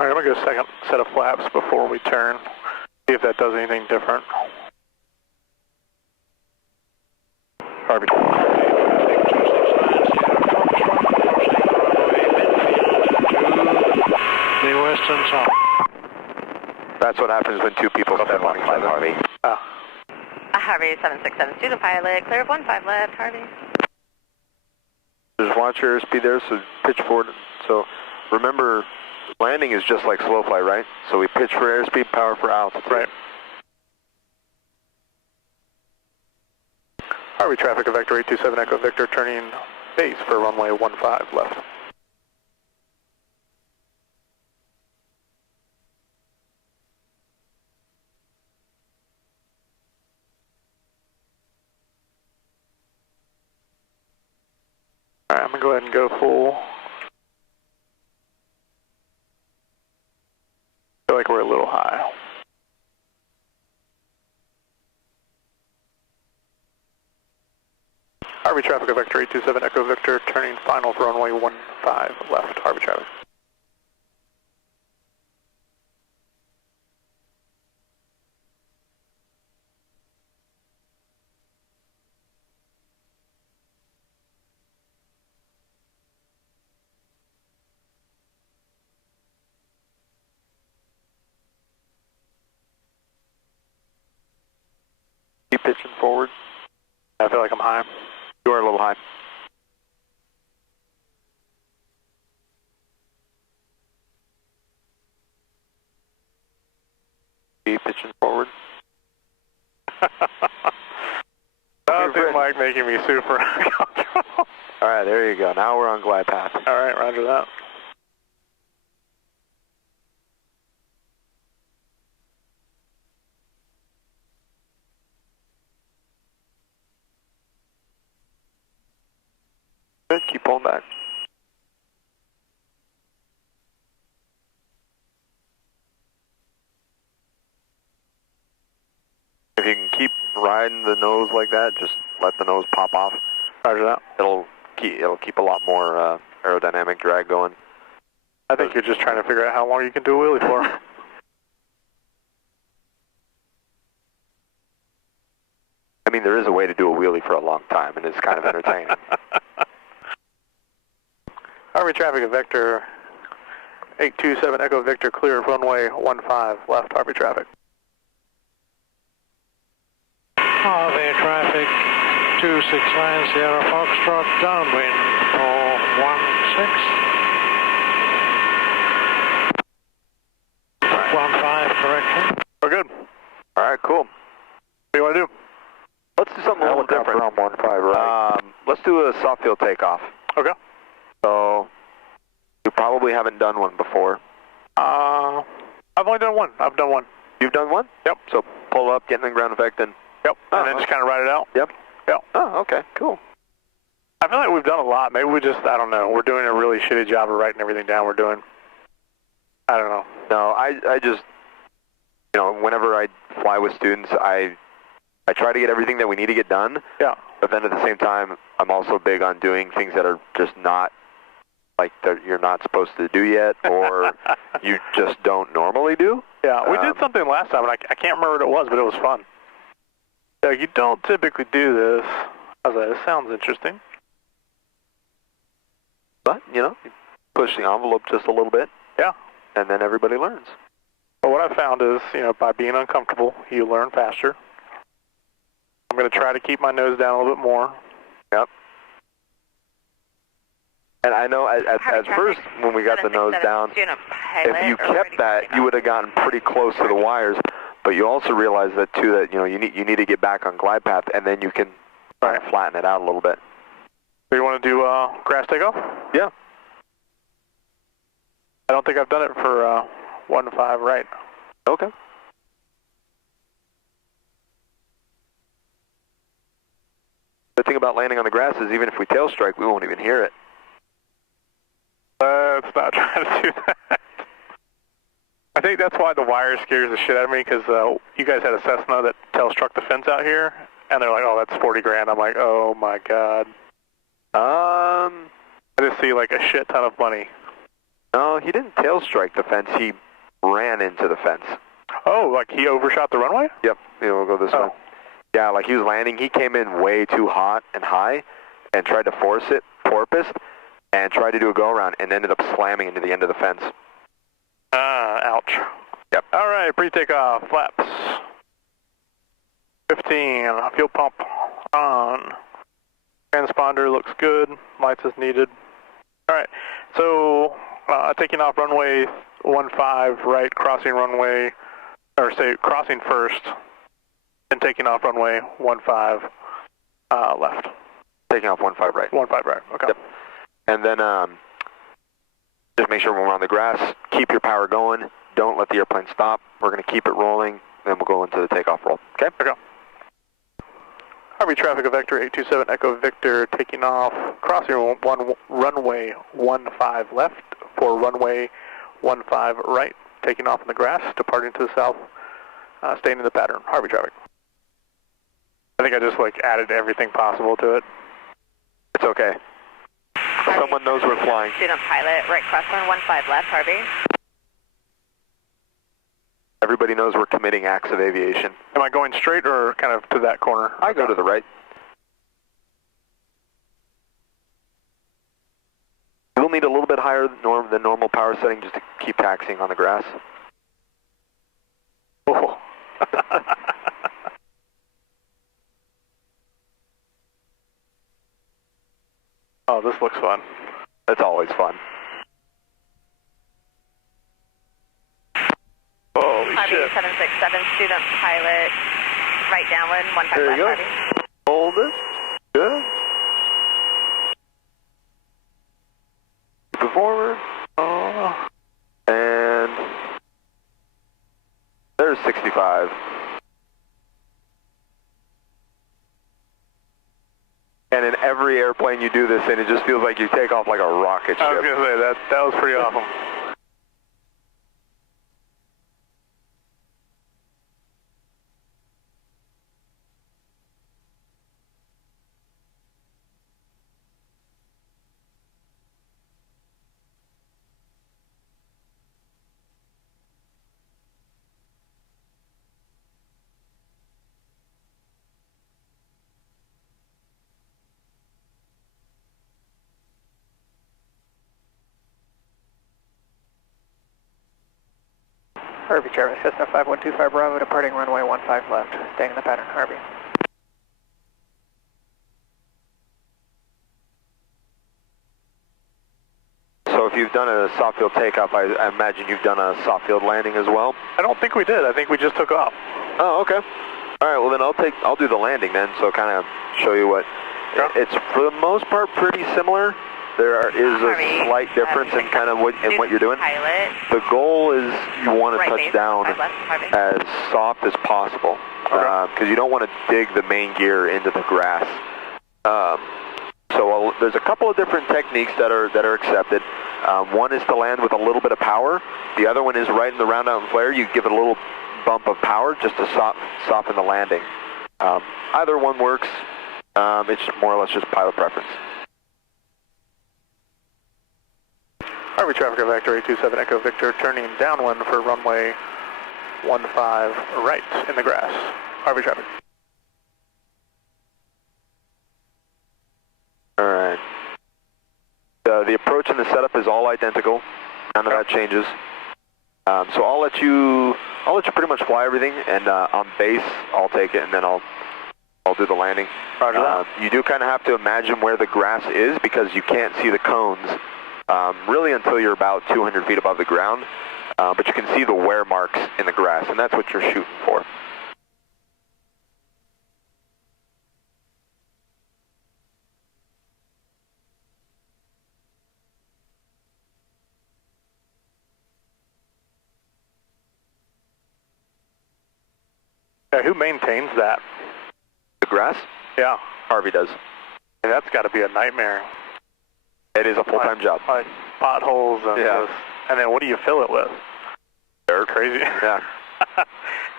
All right, I'm going to go second set of flaps before we turn, see if that does anything different. Harvey. The western side. That's what happens when two people step on each other. Harvey. Harvey 767 student pilot, clear of 15 left, Harvey. Just watch your airspeed there, so pitch forward. So remember, landing is just like slow flight, right? So we pitch for airspeed, power for altitude. Right. Harvey traffic, Evektor 827 Echo Victor, turning base for runway 15 left. Alright, I'm going to go ahead and go full. Feel like we're a little high. Harvey traffic, Evektor 827 Echo Victor, turning final for runway 15 left, Harvey traffic. Keep pitching forward. I feel like I'm high. You are a little high. Keep pitching forward. Nothing like making me super uncomfortable. All right, there you go. Now we're on glide path. All right, roger that. Good, keep pulling back. If you can keep riding the nose like that, just let the nose pop off. Roger that. It'll keep a lot more aerodynamic drag going. I think you're just trying to figure out how long you can do a wheelie for. I mean, there is a way to do a wheelie for a long time, and it's kind of entertaining. Harvey traffic, Evektor 827 Echo Victor, clear of runway 15 left, Harvey traffic. Harvey traffic 269 Sierra Foxtrot, downwind for 16. 15, correction. We're good. All right, cool. What do you want to do? Let's do something a little different. From 15 right. Let's do a soft field takeoff. Okay. So, you probably haven't done one before. I've only done one. I've done one. You've done one? Yep. So, pull up, get in the ground effect, and... Yep. And then just kind of ride it out? Yep. Yep. Oh, okay, cool. I feel like we've done a lot. Maybe we just, I don't know, we're doing a really shitty job of writing everything down we're doing. I don't know. No, I just, you know, whenever I fly with students, I try to get everything that we need to get done. Yeah. But then at the same time, I'm also big on doing things that are just not, like, that you're not supposed to do yet, or you just don't normally do. Yeah, we did something last time, and I can't remember what it was, but it was fun. Yeah, you don't typically do this. I was like, this sounds interesting. But, you know, you push the envelope just a little bit. Yeah. And then everybody learns. But what I found is, you know, by being uncomfortable, you learn faster. I'm going to try to keep my nose down a little bit more. Yep. And I know at first when we got the nose down, if you kept that, you would have gotten pretty close to the wires. But you also realize that too, that you know you need to get back on glide path, and then you can kind of flatten it out a little bit. So you want to do grass takeoff? Yeah. I don't think I've done it for 15 right. Okay. The thing about landing on the grass is even if we tail strike, we won't even hear it. Let's not try to do that. I think that's why the wire scares the shit out of me, because you guys had a Cessna that tail struck the fence out here, and they're like, oh, that's 40 grand. I'm like, oh my God. I just see like a shit ton of money. No, he didn't tail strike the fence. He ran into the fence. Oh, like he overshot the runway? Yep. Yeah, we'll go this way. Yeah, like he was landing. He came in way too hot and high and tried to force it, porpoised, and tried to do a go-around and ended up slamming into the end of the fence. Ouch. Yep. All right, pre-takeoff, flaps. 15, fuel pump on. Transponder looks good, lights as needed. All right, so taking off runway 15 right, crossing runway, or say crossing first, and taking off runway 15 left. Taking off 15 right. 15 right, okay. Yep. And then just make sure when we're on the grass, keep your power going. Don't let the airplane stop. We're going to keep it rolling, then we'll go into the takeoff roll. Okay? Okay. Harvey traffic, Evektor 827 Echo Victor, taking off, crossing runway 15 left for runway 15 right, taking off in the grass, departing to the south, staying in the pattern. Harvey traffic. I think I just like added everything possible to it. It's okay. Harvey, Someone knows we're flying. Student pilot, right crosswind 15 left, Harvey. Everybody knows we're committing acts of aviation. Am I going straight or kind of to that corner? I go to the right. You'll need a little bit higher than normal power setting just to keep taxiing on the grass. Oh. Oh, this looks fun. That's always fun. Holy Harvey shit. 767, student pilot, right downwind, 15 There you left, go. Harvey. Hold it. Good. Keep it forward. And there's 65. And in every airplane you do this in, it just feels like you take off like a rocket ship. I was going to say, that was pretty awesome. Harvey, Jarvis, Cessna 5125 Bravo, departing runway 15 left, staying in the pattern, Harvey. So if you've done a soft field takeoff, I imagine you've done a soft field landing as well? I don't think we did. I think we just took off. Oh, okay. All right, well then I'll do the landing then, so kind of show you what, it's for the most part pretty similar. There is a slight difference in kind of what you're doing. Pilot. The goal is you want to touch base, down 15 left, Harvey. as soft as possible, because you don't want to dig the main gear into the grass. So there's a couple of different techniques that are accepted. One is to land with a little bit of power. The other one is right in the round out and flare. You give it a little bump of power just to soften the landing. Either one works. It's more or less just pilot preference. Harvey traffic, Evektor 827 Echo Victor, turning downwind for runway 15 right in the grass. Harvey traffic. All right. The approach and the setup is all identical. None of that changes. So I'll let you pretty much fly everything, and on base I'll take it, and then I'll do the landing. Roger that. You do kind of have to imagine where the grass is because you can't see the cones really until you're about 200 feet above the ground, but you can see the wear marks in the grass, and that's what you're shooting for. Yeah, who maintains that? The grass? Yeah. Harvey does. And that's got to be a nightmare. It is a full-time job. Like potholes and and then what do you fill it with? Dirt. Crazy. Yeah.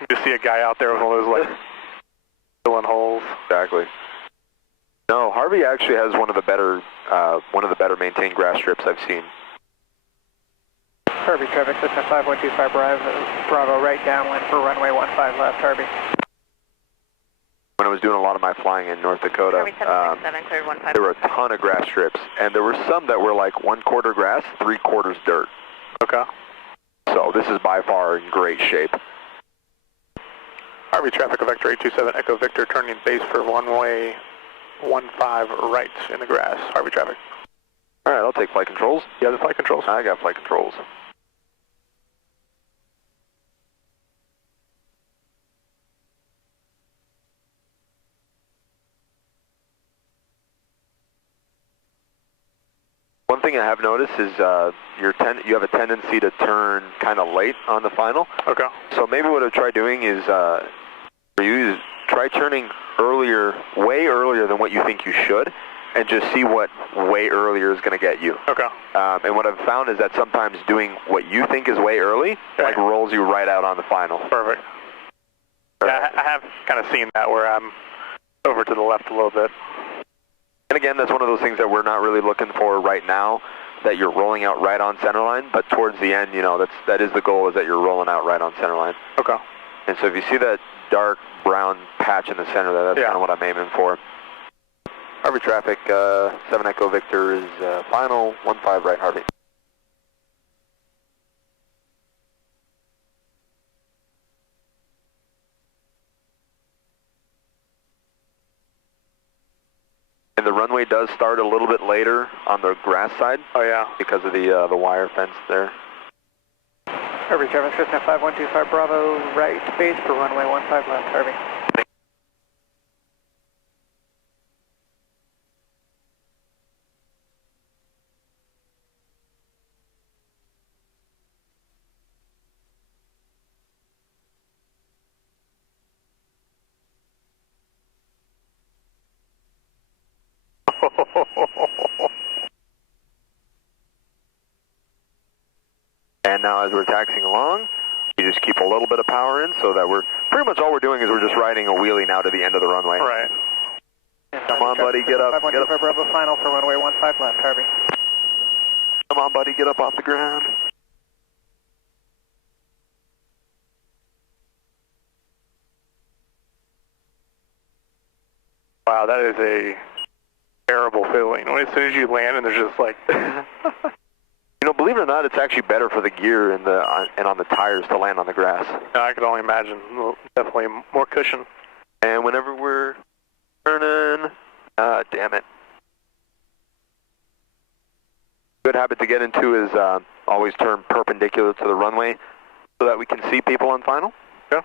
You just see a guy out there with all those like filling holes. Exactly. No, Harvey actually has one of the better maintained grass strips I've seen. Harvey, traffic system 5125 Bravo, right downwind for runway 15 left, Harvey. When I was doing a lot of my flying in North Dakota, Harvey 767, cleared 15. there were a ton of grass strips, and there were some that were like 1/4 grass, 3/4 dirt. Okay. So this is by far in great shape. Harvey traffic, Evektor 827 Echo Victor, turning base for runway 15 right in the grass. Harvey traffic. All right, I'll take flight controls. You have the flight controls? I got flight controls. One thing I have noticed is you have a tendency to turn kind of late on the final. Okay. So maybe what I'll try doing is for you is try turning earlier, way earlier than what you think you should, and just see what way earlier is going to get you. Okay. And what I've found is that sometimes doing what you think is way early, like rolls you right out on the final. Perfect. Yeah, I have kind of seen that where I'm over to the left a little bit. And again, that's one of those things that we're not really looking for right now, that you're rolling out right on center line, but towards the end, you know, that is the goal, is that you're rolling out right on center line. Okay. And so if you see that dark brown patch in the center there, that's kind of what I'm aiming for. Harvey traffic, 7 Echo Victor is final, 15 right, Harvey. And the runway does start a little bit later on the grass side. Oh yeah. Because of the wire fence there. Harvey, traffic system 5125 Bravo, right base for runway 15 left, Harvey. And now as we're taxiing along, you just keep a little bit of power in so that we're, pretty much all we're doing is we're just riding a wheelie now to the end of the runway. Right. Come on, buddy, get up. 5125 Bravo, final for runway 15 left, Harvey. Come on, buddy, get up off the ground. Wow, that is a terrible feeling. As soon as you land and there's just like... You know, believe it or not, it's actually better for the gear and on the tires to land on the grass. I could only imagine. Definitely more cushion. And whenever we're turning, damn it. Good habit to get into is always turn perpendicular to the runway so that we can see people on final. Yeah.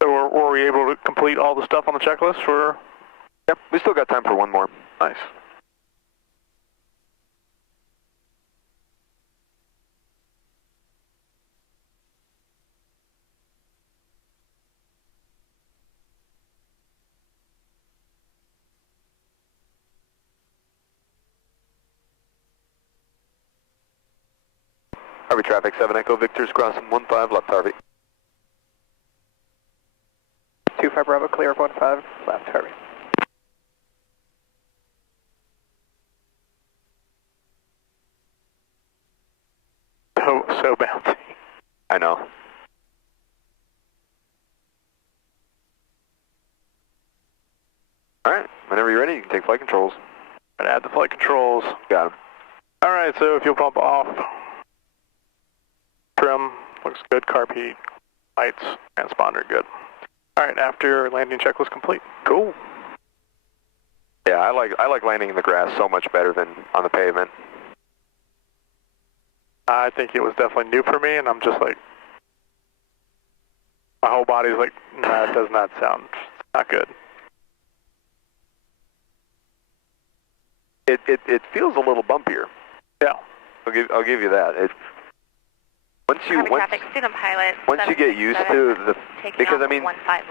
So were we able to complete all the stuff on the checklist for... Yep, we still got time for one more. Nice. Harvey traffic, 7 Echo Victor's crossing 15 left, Harvey. 25 Bravo, clear 15 left, Harvey. So bouncy. I know. All right, whenever you're ready, you can take flight controls. And add the flight controls. Got 'em. All right, so if you'll pump off, trim, looks good, carb heat, lights, transponder, good. All right, after landing checklist complete. Cool. Yeah, I like landing in the grass so much better than on the pavement. I think it was definitely new for me, and I'm just like, my whole body's like, nah, it does not sound, not good. It feels a little bumpier. Yeah. I'll give you that. Once you get used to the, because I mean,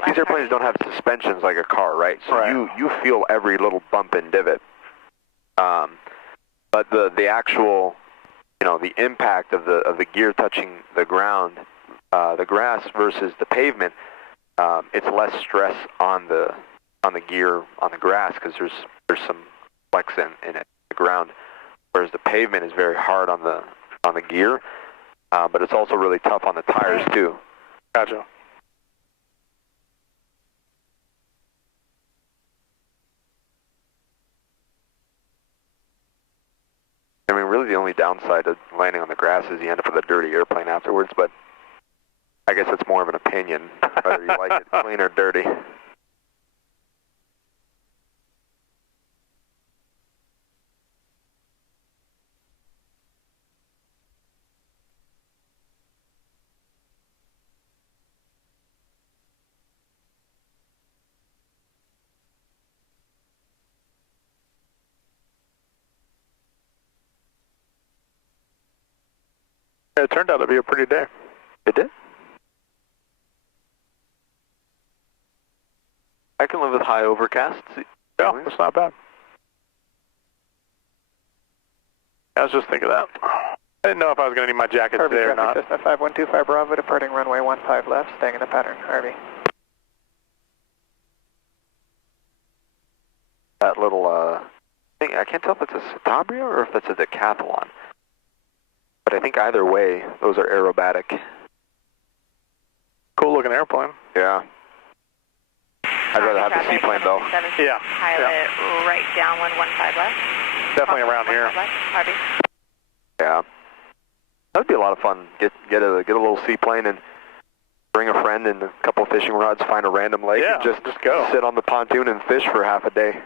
these airplanes don't have suspensions like a car, right? So you feel every little bump and divot. But the actual, you know, the impact of the gear touching the ground, the grass versus the pavement, it's less stress on the gear on the grass because there's some flex in the ground, whereas the pavement is very hard on the gear, but it's also really tough on the tires too. Gotcha. I mean, really the only downside of landing on the grass is you end up with a dirty airplane afterwards, but I guess it's more of an opinion, whether you like it clean or dirty. It turned out to be a pretty day. It did? I can live with high overcast. Yeah, that's not bad. I was just thinking that. I didn't know if I was going to need my jacket Harvey today or not. traffic, Cessna 5125 Bravo, departing runway 15 left, staying in the pattern. Harvey. That little thing, I can't tell if it's a Citabria or if it's a Decathlon. But I think either way, those are aerobatic. Cool looking airplane. Yeah. I'd rather have the seaplane though. Yeah. Pilot right down 115 left. Definitely around here. Left, Harvey. Yeah. That'd be a lot of fun. Get a little seaplane and bring a friend and a couple of fishing rods, find a random lake, and just go. sit on the pontoon and fish for half a day.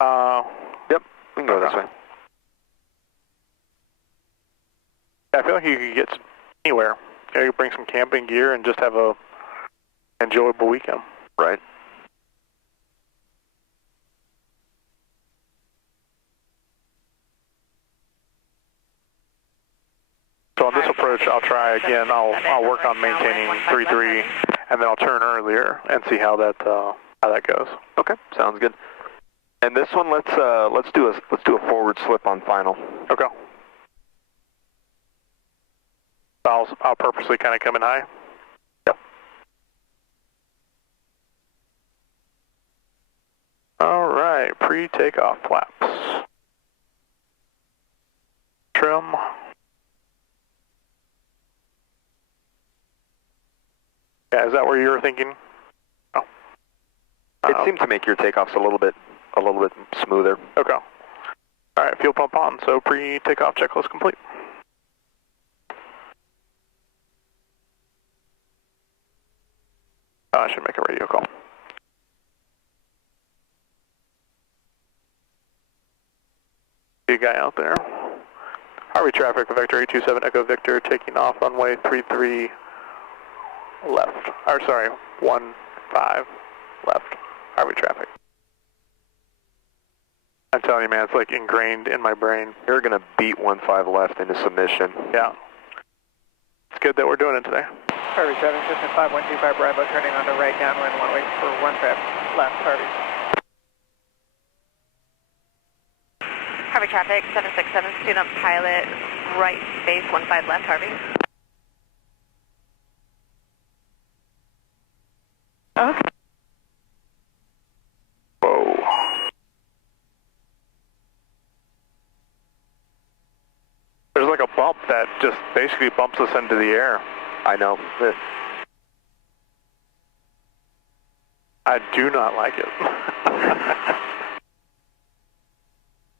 Yep, we can go this way. I feel like you could get anywhere. You could bring some camping gear and just have a enjoyable weekend. Right. So on this approach, I'll try again. I'll work on maintaining 3-3, and then I'll turn earlier and see how that goes. Okay, sounds good. And this one, let's do a forward slip on final. Okay. I'll purposely kind of come in high. Yep. All right, pre-takeoff flaps. Trim. Yeah, is that where you were thinking? Oh. It seemed to make your takeoffs a little bit smoother. Okay. All right, fuel pump on. So pre-takeoff checklist complete. I should make a radio call. See a guy out there. Harvey traffic, Evektor 827 Echo Victor, taking off runway 33 left. Or sorry, 15 left. Harvey traffic. I'm telling you, man, it's like ingrained in my brain. You're gonna beat 15 left into submission. Yeah. It's good that we're doing it today. Harvey traffic, Cessna 5125 Bravo, turning on the right downwind, one way for 15 left, Harvey. Harvey traffic, 767, student pilot, right base, 15 left, Harvey. Okay. Whoa. There's like a bump that just basically bumps us into the air. I know. I do not like it.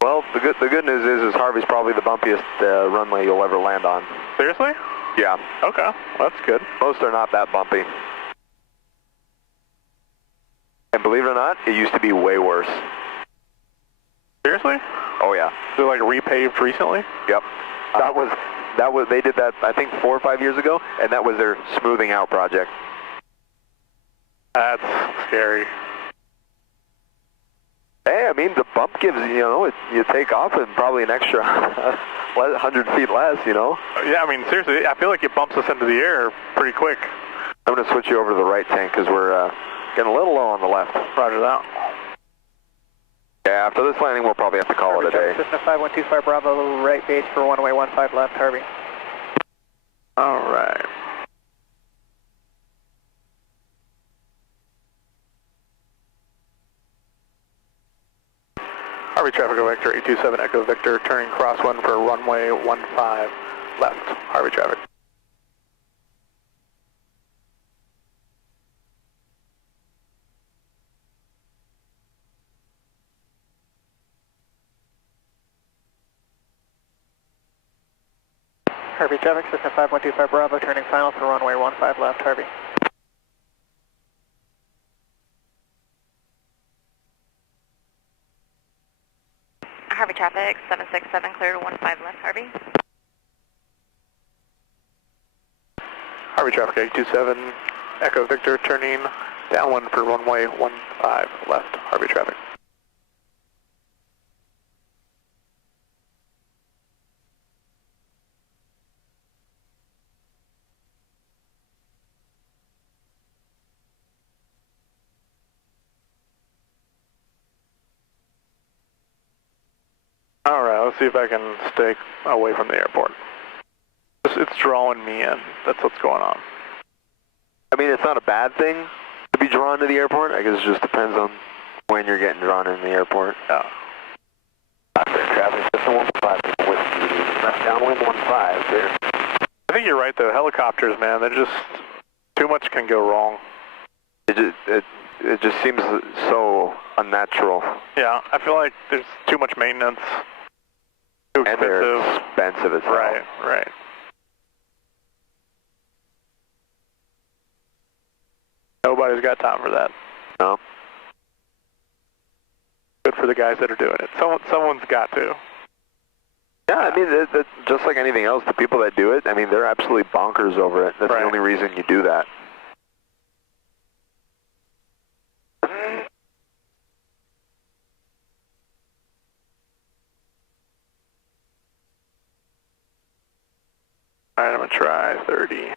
Well, the good news is Harvey's probably the bumpiest runway you'll ever land on. Seriously? Yeah. Okay, well, that's good. Most are not that bumpy. And believe it or not, it used to be way worse. Seriously? Oh yeah. They're like repaved recently? Yep. They did that I think 4 or 5 years ago, and that was their smoothing out project. That's scary. Hey, I mean the bump gives you take off and probably an extra 100 feet less, Yeah, I mean seriously, I feel like it bumps us into the air pretty quick. I'm going to switch you over to the right tank because we're getting a little low on the left. Roger that. Yeah, after this landing we'll probably have to call it a day. Cessna 5125 Bravo, right base for one way 15 left, Harvey. All right. Harvey traffic, Evektor 827 Echo Victor, turning crosswind for runway 15 left. Harvey traffic. Harvey traffic, Cessna 5125 Bravo, turning final for runway 15 left, Harvey. Harvey traffic, 767, clear to 15 left, Harvey. Harvey traffic 827 Echo Victor, turning downwind for runway 15 left. Harvey traffic. All right, let's see if I can stay away from the airport. It's drawing me in. That's what's going on. I mean, it's not a bad thing to be drawn to the airport. I guess it just depends on when you're getting drawn in the airport. Yeah. Traffic, Cessna 15 with downwind 15 there. I think you're right, though. Helicopters, man, they're just too much can go wrong. It just seems so unnatural. Yeah, I feel like there's too much maintenance. Too expensive. And they're expensive as well. Right, right. Nobody's got time for that. No. Good for the guys that are doing it. Someone's got to. Yeah, I mean, just like anything else, the people that do it, I mean, they're absolutely bonkers over it. That's right. The only reason you do that. All right, I'm going to try 30.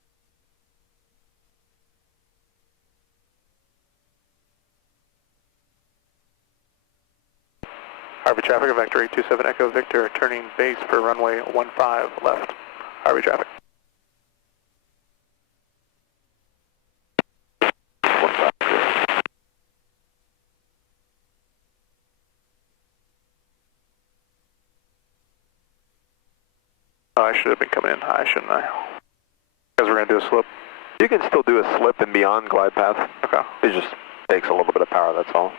Harvey traffic, Evektor 827 Echo Victor, turning base for runway 15 left. Harvey traffic. Oh, I should have been coming in high, shouldn't I? Because we're going to do a slip. You can still do a slip and beyond glide path. Okay. It just takes a little bit of power, that's all.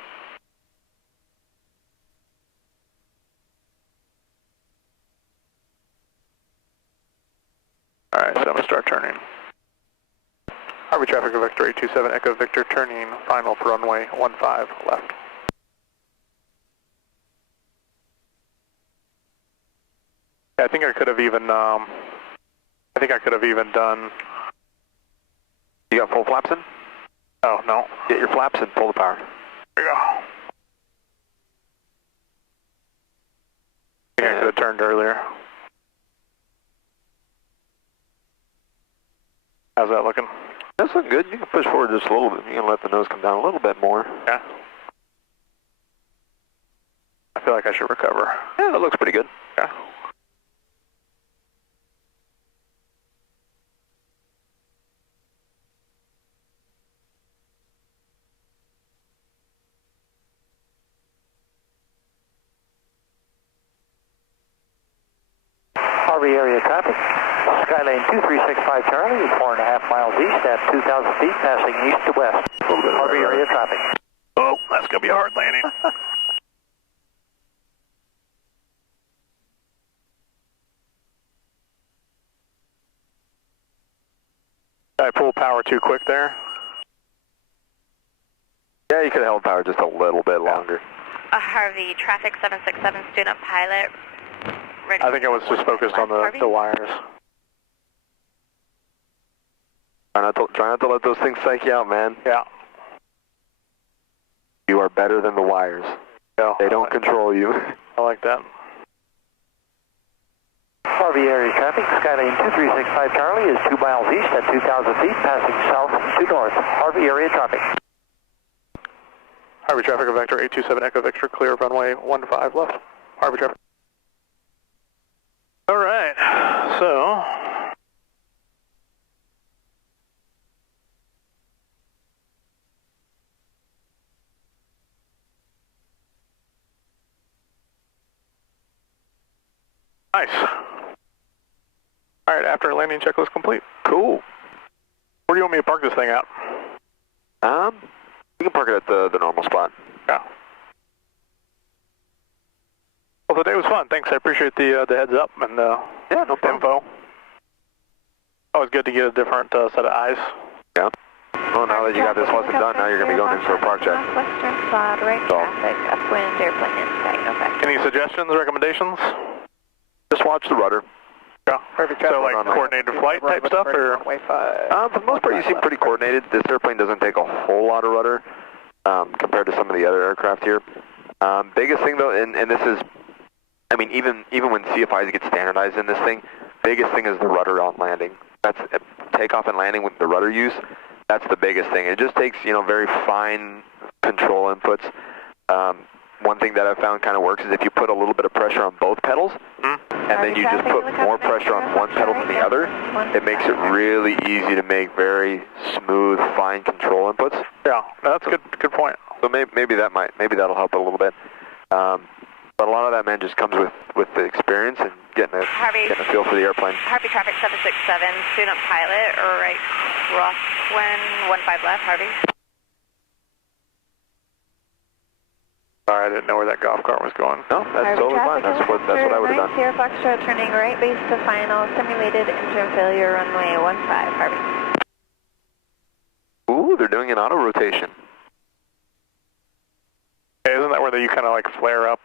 Alright, so I'm going to start turning. Harvey traffic, Evektor 827 Echo Victor, turning final for runway 15 left. I think I could have even, done... You got full flaps in? Oh, no. Get your flaps and pull the power. There you go. I think I could have turned earlier. How's that looking? That's looking good. You can push forward just a little bit. You can let the nose come down a little bit more. Yeah. I feel like I should recover. Yeah, that looks pretty good. Yeah. Harvey area traffic. Skylane 2365 Charlie, 4.5 miles east at 2,000 feet, passing east to west. Harvey area traffic. Oh, that's going to be a hard landing. Did I pull power too quick there? Yeah, you could have held power just a little bit longer. Harvey traffic, 767 student pilot. Ready. I think I was just focused on the wires. Try not to let those things psych you out, man. Yeah. You are better than the wires. Yeah, they don't control you. I like that. Harvey area traffic, Skylane 2365 Charlie is 2 miles east at 2,000 feet, passing south to north. Harvey area traffic. Harvey traffic, Evektor 827 Echo Victor, clear of runway 15 left. Harvey traffic. All right, so Nice. All right, after landing checklist complete. Cool. Where do you want me to park this thing at? We can park it at the normal spot. Yeah. Well, the day was fun. Thanks. I appreciate the heads up and yeah, no problem. info. Always good to get a different set of eyes. Yeah. Well, now that you got this lesson done, now you're going to be going in for a park check. Western slot, right traffic, upwind, airplane in sight, no factor. Any suggestions, recommendations? Just watch the rudder. Yeah. So like coordinated flight type stuff, or? For the most part, you seem pretty coordinated. This airplane doesn't take a whole lot of rudder compared to some of the other aircraft here. Biggest thing though, and this is, I mean, even when CFIs get standardized in this thing, biggest thing is the rudder on landing. That's takeoff and landing with the rudder use. That's the biggest thing. It just takes, you know, very fine control inputs. One thing that I found kind of works is if you put a little bit of pressure on both pedals, and then you just put more pressure on one pedal than the other, it makes it really easy to make very smooth, fine control inputs. Yeah, that's a good point. So maybe that'll help a little bit. But a lot of that, man, just comes with the experience and getting a feel for the airplane. Harvey traffic 767, student pilot, right crosswind, 15 left, Harvey. Sorry, I didn't know where that golf cart was going. No, that's totally fine. That's what I would have done. Sierra Foxtrot turning right, base to final, simulated engine failure, runway 15, Harvey. Ooh, they're doing an auto rotation. Hey, isn't that where you kind of like flare up?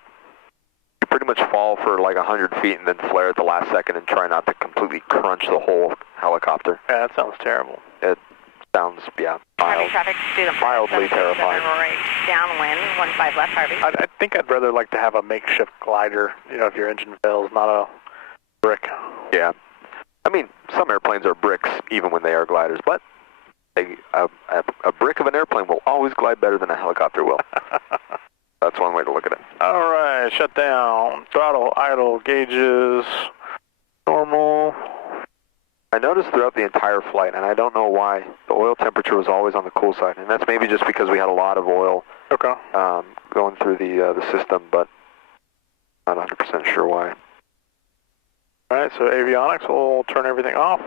You pretty much fall for like 100 feet and then flare at the last second and try not to completely crunch the whole helicopter. Yeah, that sounds terrible. It sounds, yeah, mildly terrifying. Right downwind, 15 left, Harvey. I think I'd rather like to have a makeshift glider, you know, if your engine fails, not a brick. Yeah. I mean, some airplanes are bricks even when they are gliders, but a brick of an airplane will always glide better than a helicopter will. That's one way to look at it. All right, shut down. Throttle, idle, gauges, normal. I noticed throughout the entire flight, and I don't know why, the oil temperature was always on the cool side, and that's maybe just because we had a lot of oil going through the system, but not 100% sure why. All right, so avionics will turn everything off.